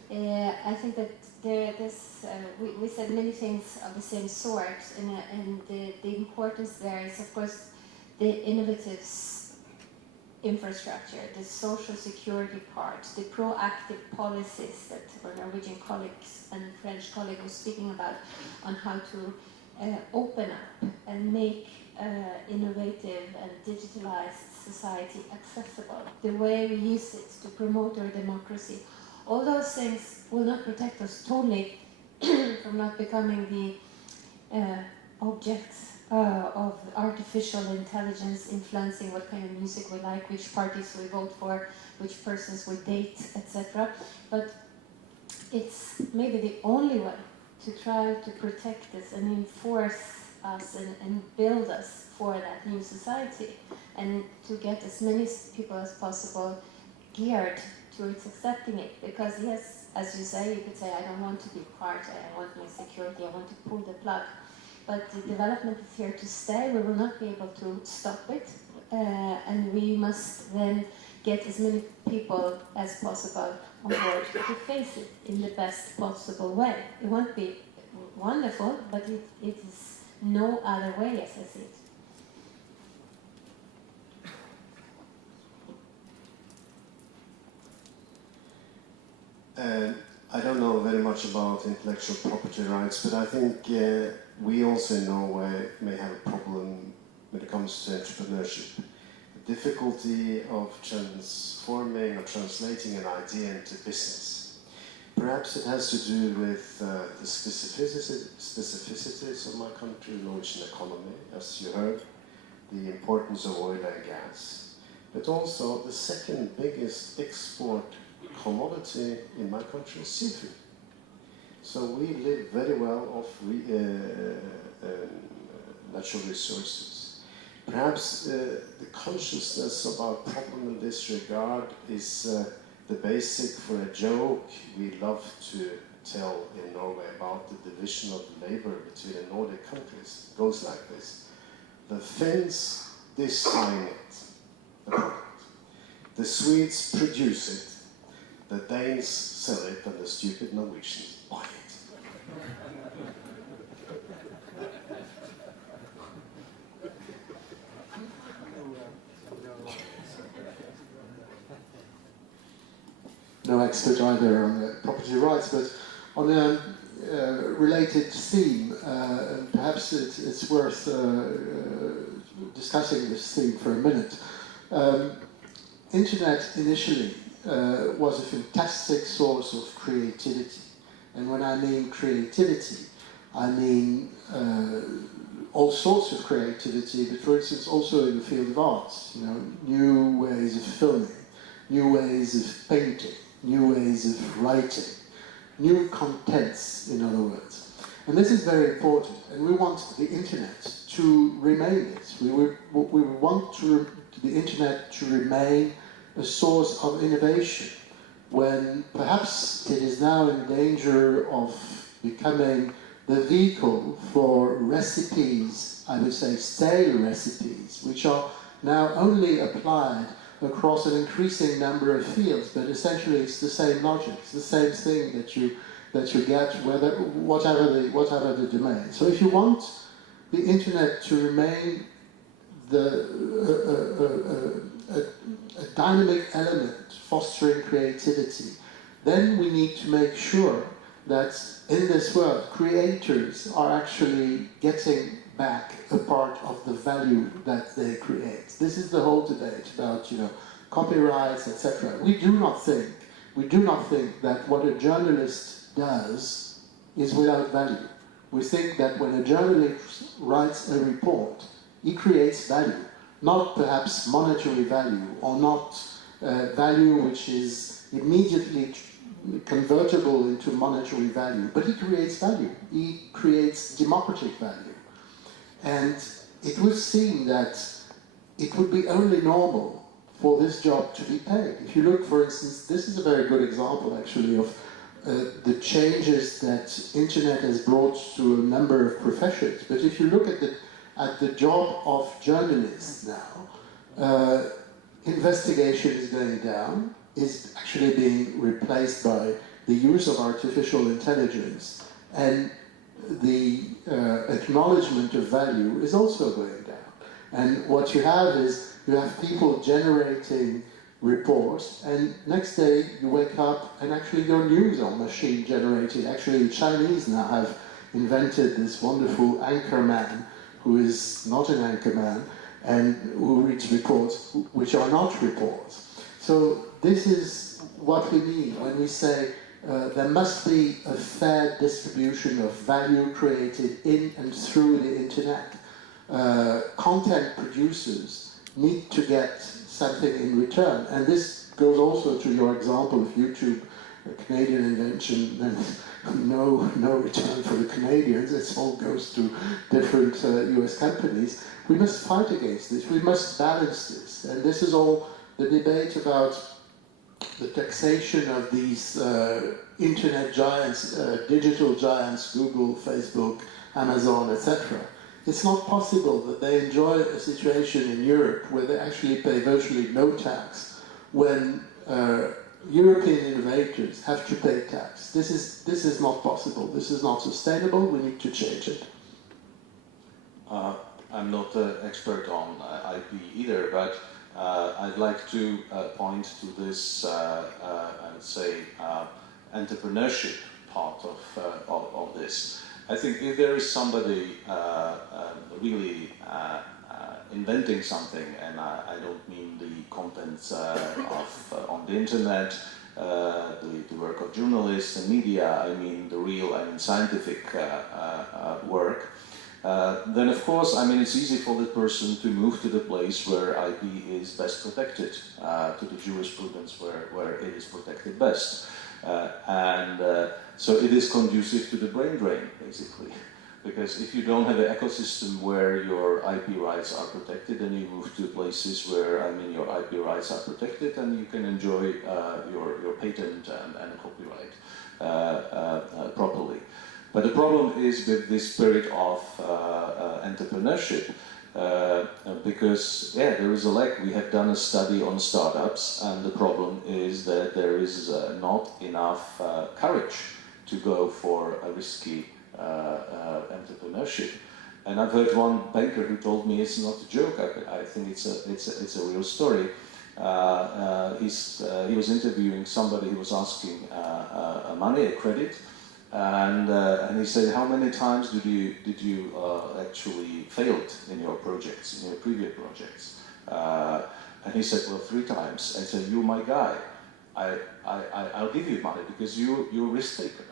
I think that we said many things of the same sort, and the importance there is, of course, the innovative infrastructure, the social security part, the proactive policies that our Norwegian colleagues and French colleagues were speaking about on how to open up and make innovative and digitalized society accessible, the way we use it to promote our democracy. All those things will not protect us totally from not becoming the objects of artificial intelligence influencing what kind of music we like, which parties we vote for, which persons we date, etc. But it's maybe the only way to try to protect this and enforce us and build us for that new society, and to get as many people as possible geared towards accepting it. Because yes, as you say, you could say, I don't want to be part, I want my security, I want to pull the plug. But the development is here to stay. We will not be able to stop it. and we must then get as many people as possible on board to face it in the best possible way. It won't be wonderful, but it is no other way as I see it. I don't know very much about intellectual property rights, but I think we also in Norway may have a problem when it comes to entrepreneurship. The difficulty of transforming or translating an idea into business. Perhaps it has to do with the specificities of my country, Norwegian economy, as you heard, the importance of oil and gas, but also the second biggest export commodity in my country is seafood. So we live very well off natural resources. Perhaps the consciousness of our problem in this regard is the basic for a joke we love to tell in Norway about the division of labor between the Nordic countries. It goes like this. The Finns design it, the product. The Swedes produce it. The Danes sell it and the stupid Norwegians buy it. No expert either on property rights, but on a related theme, and perhaps it's worth discussing this theme for a minute. Internet initially was a fantastic source of creativity. And when I mean creativity, I mean all sorts of creativity, but for instance also in the field of arts, you know, new ways of filming, new ways of painting, new ways of writing, new contents, in other words. And this is very important, and we want the internet to remain this. We want the internet to remain a source of innovation, when perhaps it is now in danger of becoming the vehicle for recipes, I would say stale recipes, which are now only applied across an increasing number of fields, but essentially it's the same logic, it's the same thing that you get whatever the domain. So if you want the internet to remain a dynamic element fostering creativity, then we need to make sure that in this world creators are actually getting back a part of the value that they create. This is the whole debate about, you know, copyrights, etc. We do not think that what a journalist does is without value. We think that when a journalist writes a report, he creates value, not perhaps monetary value, or not value which is immediately convertible into monetary value, but he creates value. He creates democratic value. And it would seem that it would be only normal for this job to be paid. If you look, for instance, this is a very good example actually of the changes that internet has brought to a number of professions. But if you look at the job of journalists now, investigation is going down, is actually being replaced by the use of artificial intelligence, and the acknowledgement of value is also going down. And what you have is, you have people generating reports, and next day you wake up and actually your news are machine generated. Actually, the Chinese now have invented this wonderful anchor man, who is not an anchor man, and who reads reports which are not reports. So this is what we mean when we say there must be a fair distribution of value created in and through the internet. Content producers need to get something in return, and this goes also to your example of YouTube, a Canadian invention, then no return for the Canadians, it all goes to different US companies. We must fight against this, we must balance this, and this is all the debate about the taxation of these internet giants, digital giants, Google, Facebook, Amazon, etc. It's not possible that they enjoy a situation in Europe where they actually pay virtually no tax when European innovators have to pay tax. This is not possible. This is not sustainable. We need to change it. I'm not an expert on IP either, but I'd like to point to this, I would say, entrepreneurship part of this. I think if there is somebody really inventing something, and I don't mean the contents on the internet, the work of journalists and media, I mean the real, scientific work, then of course, it's easy for the person to move to the place where IP is best protected, to the jurisprudence where it is protected best. So it is conducive to the brain drain, basically. Because if you don't have an ecosystem where your IP rights are protected, then you move to places where, your IP rights are protected and you can enjoy your patent and copyright properly. But the problem is with this spirit of entrepreneurship, because there is a lack. We have done a study on startups, and the problem is that there is not enough courage to go for a risky entrepreneurship. And I've heard one banker who told me it's not a joke. I think it's a real story. He was interviewing somebody who was asking money, a credit. And he said, how many times did you actually failed in your projects, in your previous projects? And he said, well, 3 times. I said, you're my guy. I'll give you money because you're a risk taker.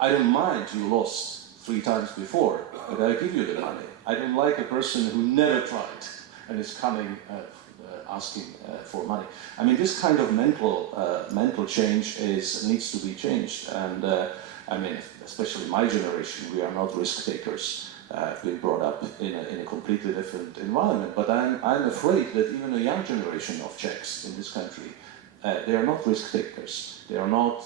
I don't mind you lost 3 times before, but I'll give you the money. I don't like a person who never tried and is coming asking for money. This kind of mental change needs to be changed. And especially my generation, we are not risk takers. I've been brought up in a completely different environment. But I'm afraid that even a young generation of Czechs in this country, they are not risk takers. They are not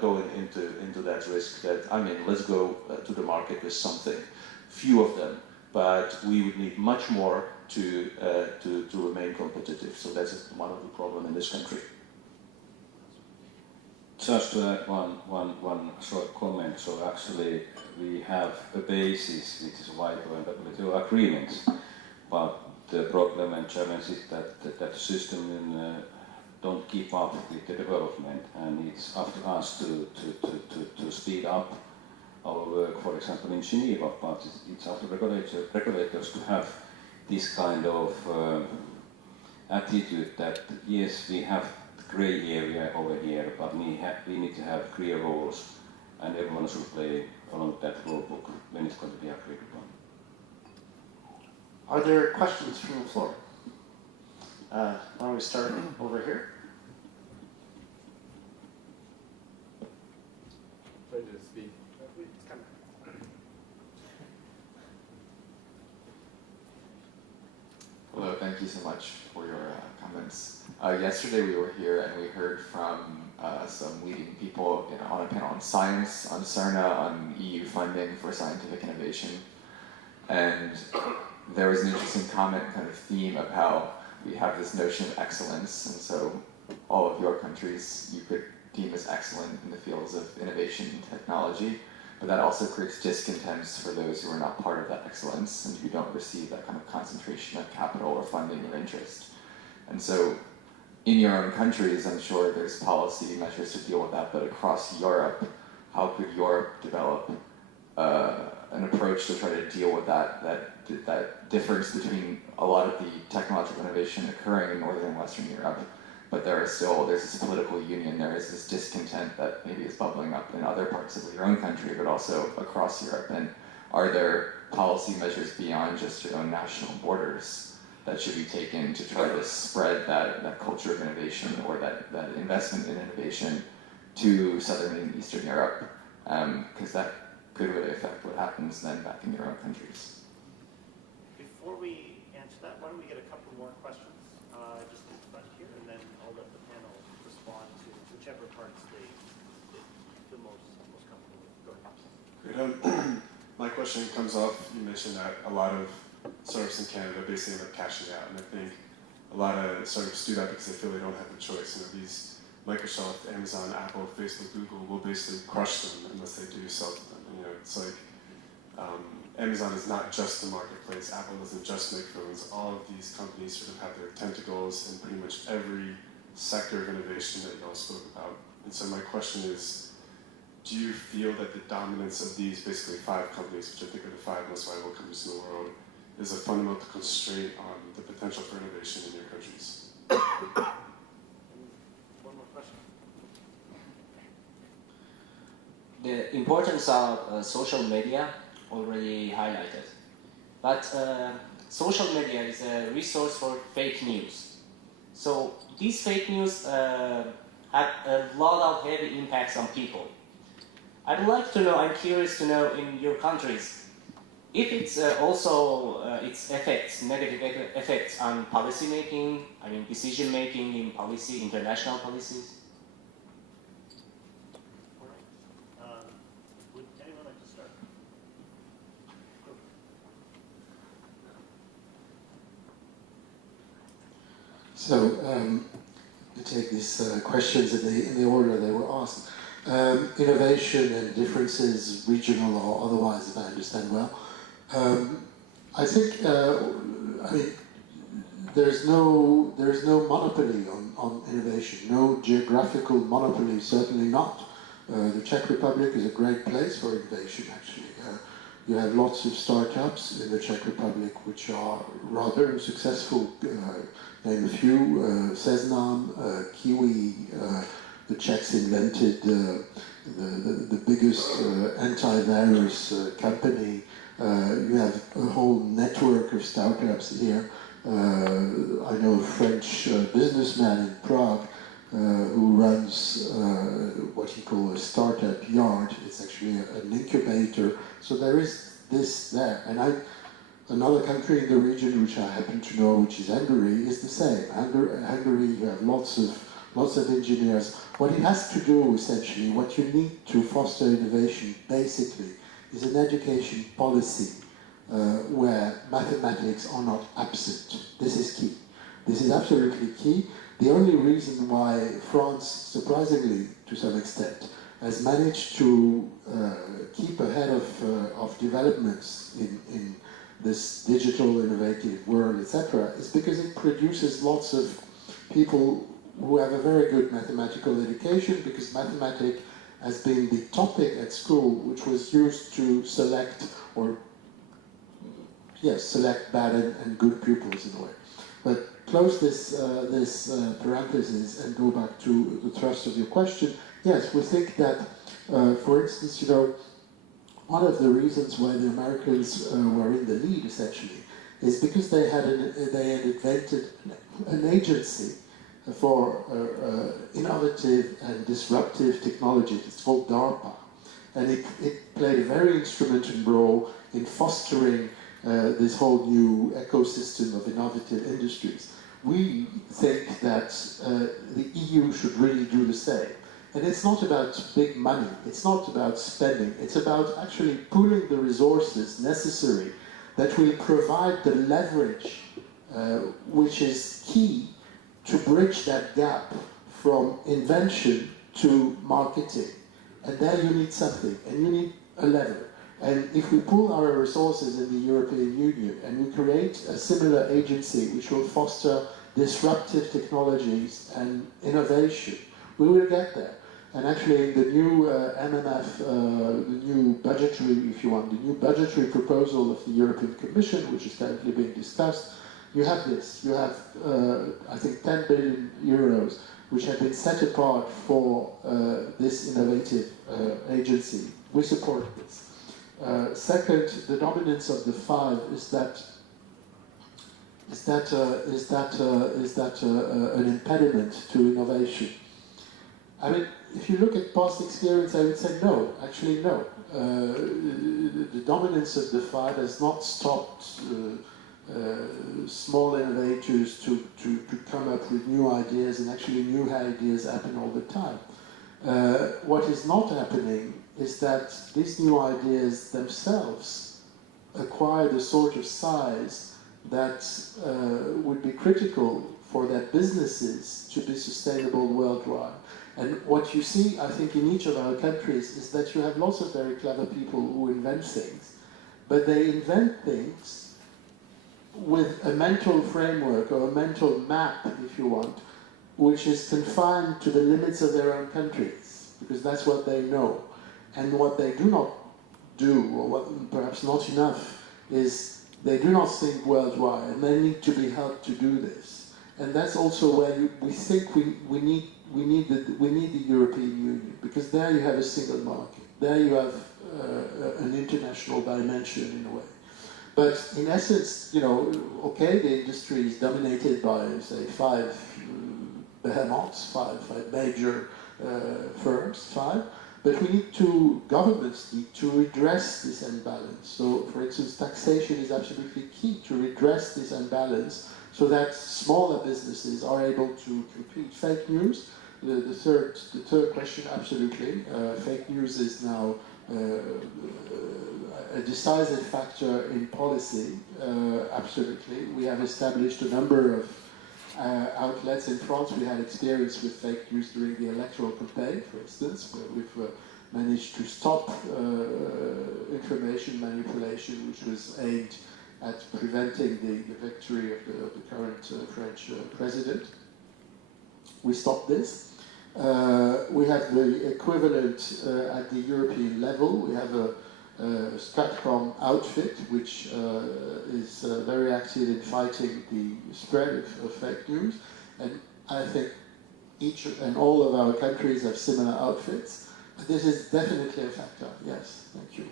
going into that risk that, let's go to the market with something. Few of them, but we would need much more to remain competitive. So that's one of the problems in this country. Just to add one short comment. So actually we have a basis which is vital and political agreements, but the problem and challenge is that the system don't keep up with the development, and it's up to us to speed up our work, for example in Geneva, but it's up to regulators to have this kind of attitude that yes, we have grey area over here, but we need to have clear rules, and everyone should play along that rule book when it's going to be agreed upon. Are there questions from the floor? Why don't we start over here? Pleasure to speak. Hello, thank you so much for your comments. Yesterday we were here and we heard from some leading people on a panel on science, on CERNA, on EU funding for scientific innovation. And there was an interesting comment, kind of theme of how we have this notion of excellence, and so all of your countries you could deem as excellent in the fields of innovation and technology, but that also creates discontents for those who are not part of that excellence and who don't receive that kind of concentration of capital or funding or interest. And so in your own countries, I'm sure there's policy measures to deal with that, but across Europe, how could Europe develop an approach to try to deal with that difference between a lot of the technological innovation occurring in Northern and Western Europe, but there's this political union, there is this discontent that maybe is bubbling up in other parts of your own country, but also across Europe. And are there policy measures beyond just your own national borders that should be taken to try to spread that culture of innovation or that investment in innovation to Southern and Eastern Europe? Because that could really affect what happens then back in your own countries. Before we answer that, why don't we get a couple more questions just in front here, and then I'll let the panel respond to whichever parts the most comfortable with. Go ahead. Great. my question comes off, you mentioned that a lot of startups in Canada basically end up cashing out, and I think a lot of startups do that because they feel they don't have the choice. These Microsoft, Amazon, Apple, Facebook, Google will basically crush them unless they do sell to them. And, it's like Amazon is not just the marketplace. Apple doesn't just make phones. All of these companies sort of have their tentacles in pretty much every sector of innovation that you all spoke about. And so my question is, do you feel that the dominance of these basically 5 companies, which I think are the 5 most viable companies in the world, is a fundamental constraint on the potential for innovation in your countries? One more question. The importance of social media already highlighted. But social media is a resource for fake news. So these fake news have a lot of heavy impacts on people. I'd like to know, I'm curious to know in your countries, if it's also its effects, negative effects on policy making, I mean decision making in policy, international policies. Would anyone like to start? So, to take these questions in the order they were asked. Innovation and differences, regional or otherwise, if I understand well. I think, I mean, there's no monopoly on innovation, no geographical monopoly, certainly not. The Czech Republic is a great place for innovation, actually. You have lots of startups in the Czech Republic which are rather successful. Name a few: Seznam, Kiwi. The Czechs invented the biggest antivirus company. You have a whole network of startups here. I know a French businessman in Prague who runs what he calls a startup yard. It's actually an incubator. So there is this there. And another country in the region which I happen to know, which is Hungary, is the same. Hungary, you have lots of engineers. What it has to do, essentially, what you need to foster innovation, basically, is an education policy where mathematics are not absent. This is key. This is absolutely key. The only reason why France, surprisingly, to some extent, has managed to keep ahead of developments in this digital, innovative world, etc., is because it produces lots of people who have a very good mathematical education, because mathematics has been the topic at school which was used to select bad and good pupils in a way. But close this parenthesis and go back to the thrust of your question. Yes, we think that, for instance, one of the reasons why the Americans were in the lead, essentially, is because they had invented an agency for innovative and disruptive technology. It's called DARPA. And it played a very instrumental role in fostering this whole new ecosystem of innovative industries. We think that the EU should really do the same. And it's not about big money, it's not about spending, it's about actually pooling the resources necessary that will provide the leverage which is key to bridge that gap from invention to marketing. And there you need something, and you need a lever. And if we pool our resources in the European Union and we create a similar agency which will foster disruptive technologies and innovation, we will get there. And actually, the new MMF, the new budgetary, if you want, the new budgetary proposal of the European Commission, which is currently being discussed, you have this. You have, I think, 10 billion euros, which have been set apart for this innovative agency. We support this. Second, the dominance of the 5 is that an impediment to innovation. I mean, if you look at past experience, I would say no. Actually, no. The dominance of the 5 has not stopped small innovators to come up with new ideas, and actually new ideas happen all the time. What is not happening is that these new ideas themselves acquire the sort of size that would be critical for their businesses to be sustainable worldwide. And what you see, I think, in each of our countries is that you have lots of very clever people who invent things, but they invent things with a mental framework or a mental map, if you want, which is confined to the limits of their own countries, because that's what they know. And what they do not do, or what perhaps not enough, is they do not think worldwide, and they need to be helped to do this. And that's also where we think we need the European Union, because there you have a single market, there you have an international dimension in a way. But in essence, you know, okay, the industry is dominated by, say, five behemoths, five major firms, but governments need to redress this imbalance. So, for instance, taxation is absolutely key to redress this imbalance so that smaller businesses are able to compete. Fake news, the third question, absolutely. Fake news is now a decisive factor in policy, absolutely. We have established a number of outlets. In France, we had experience with fake news during the electoral campaign, for instance, where we've managed to stop information manipulation, which was aimed at preventing the victory of the current French president. We stopped this. We have the equivalent at the European level. We have a Stratcom outfit, which is very active in fighting the spread of fake news. And I think each and all of our countries have similar outfits. But this is definitely a factor. Yes, thank you.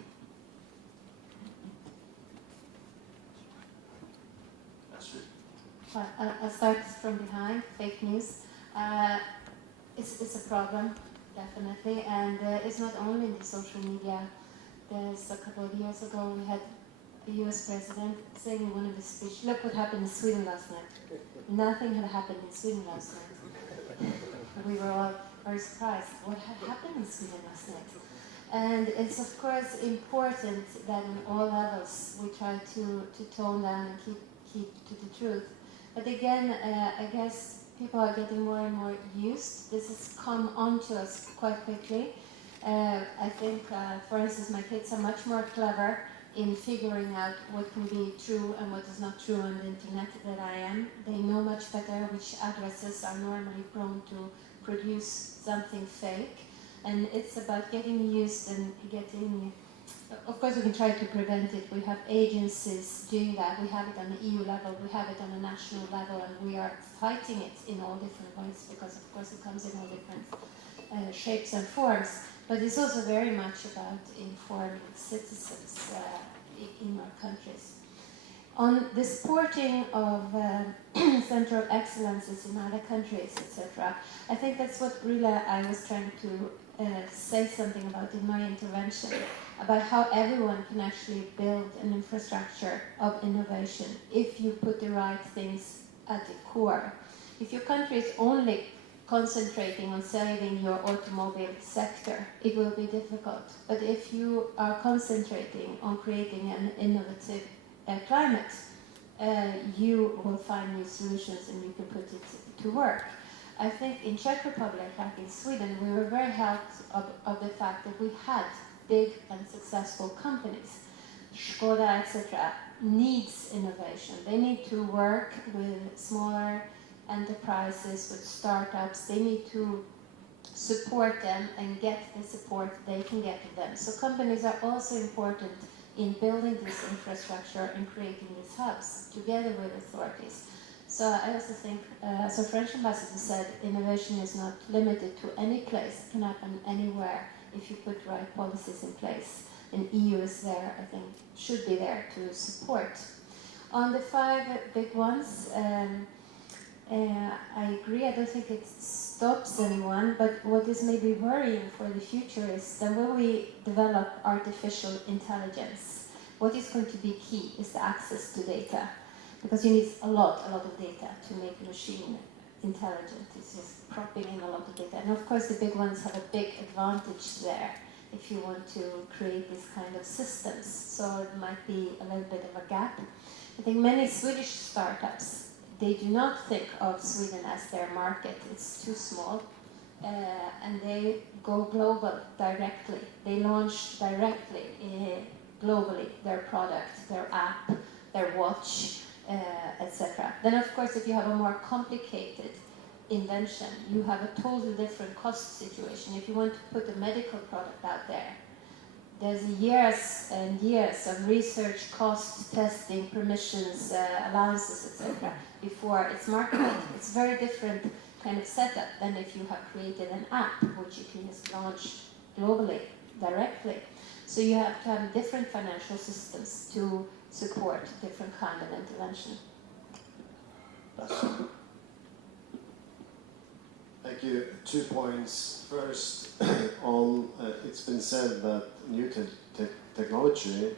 Well, I'll start from behind, fake news. It's a problem, definitely, and it's not only in the social media. There's a couple of years ago, we had the US president saying in one of his speeches, look what happened in Sweden last night. Nothing had happened in Sweden last night. We were all very surprised. What had happened in Sweden last night? And it's of course important that on all levels we try to tone down and keep to the truth. But again, I guess people are getting more and more used. This has come onto us quite quickly. I think, for instance, my kids are much more clever in figuring out what can be true and what is not true on the internet than I am. They know much better which addresses are normally prone to produce something fake. And it's about getting used and getting... Of course, we can try to prevent it. We have agencies doing that. We have it on the EU level, we have it on a national level, and we are fighting it in all different ways because, of course, it comes in all different shapes and forms. But it's also very much about informing citizens in our countries. On the supporting of Center of Excellences in other countries, etc., I think that's what really I was trying to say something about in my intervention, about how everyone can actually build an infrastructure of innovation if you put the right things at the core. If your country is only concentrating on saving your automobile sector, it will be difficult. But if you are concentrating on creating an innovative climate, you will find new solutions and you can put it to work. I think in Czech Republic, like in Sweden, we were very helped of the fact that we had big and successful companies. Skoda, etc., needs innovation. They need to work with smaller enterprises, with startups. They need to support them and get the support they can get to them. So companies are also important in building this infrastructure and creating these hubs together with authorities. So I also think, as our French ambassador said, innovation is not limited to any place. It can happen anywhere if you put right policies in place. And EU is there, I think, should be there to support. On the 5 big ones, I agree. I don't think it stops anyone, but what is maybe worrying for the future is that when we develop artificial intelligence, what is going to be key is the access to data. Because you need a lot of data to make a machine intelligent. It's just propping in a lot of data. And of course the big ones have a big advantage there if you want to create these kind of systems. So it might be a little bit of a gap. I think many Swedish startups, they do not think of Sweden as their market. It's too small. And they go global directly. They launch directly, globally, their product, their app, their watch, etc. Then of course if you have a more complicated invention, you have a totally different cost situation. If you want to put a medical product out there, there's years and years of research, cost, testing, permissions, allowances, etc. before it's marketed. It's very different kind of setup than if you have created an app which you can just launch globally, directly. So you have to have different financial systems to support different kind of intervention. Thank you. 2 points. First, on it's been said that new technology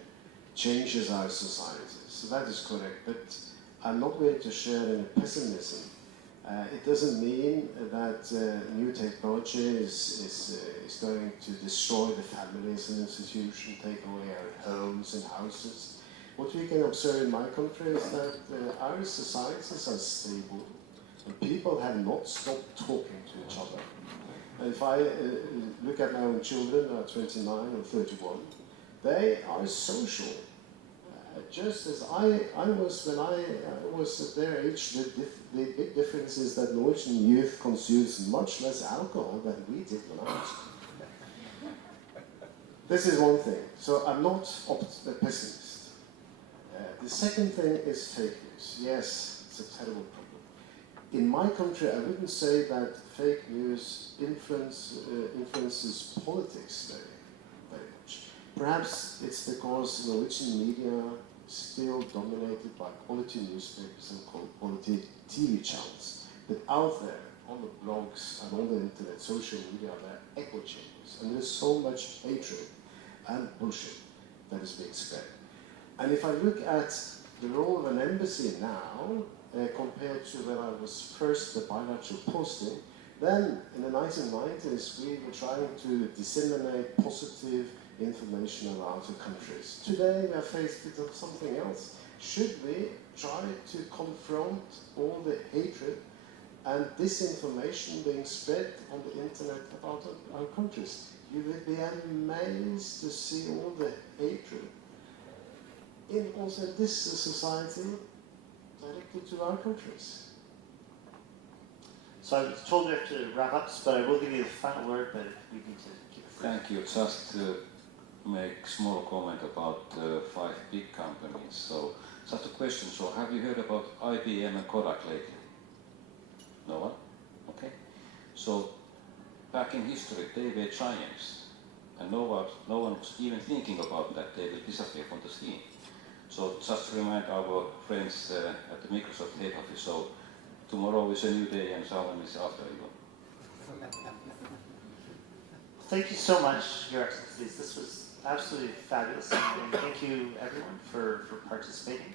changes our societies. So that is correct, but I'm not going to share any pessimism. It doesn't mean that new technology is going to destroy the families and institutions, take away our homes and houses. What we can observe in my country is that our societies are stable, and people have not stopped talking to each other. And if I look at my own children, 29 or 31, they are social. Just as I was when I was at their age, the big difference is that Norwegian youth consumes much less alcohol than we did when I was. This is one thing. So I'm not a pessimist. The second thing is fake news. Yes, it's a terrible problem. In my country, I wouldn't say that fake news influences politics very much. Perhaps it's because Norwegian media is still dominated by quality newspapers and quality TV channels. But out there, on the blogs and on the internet, social media, there are echo chambers. And there's so much hatred and bullshit that is being spread. And if I look at the role of an embassy now, compared to when I was first the bilateral posting, then in the 1990s we were trying to disseminate positive information about the countries. Today we are faced with something else. Should we try to confront all the hatred and disinformation being spread on the internet about our countries? You would be amazed to see all the hatred also in this society directed to our countries. So I was told we have to wrap up, but I will give you the final word, but we need to keep it. Thank you. Just to make small comment about 5 big companies. So, just a question. So, have you heard about IBM and Kodak lately? No one? Okay. So, back in history, they were giants, and no one was even thinking about that they will disappear from the scene. So, just to remind our friends at the Microsoft head office, so tomorrow is a new day and someone is after you. Thank you so much, Your Excellencies. This was absolutely fabulous, and thank you everyone for participating.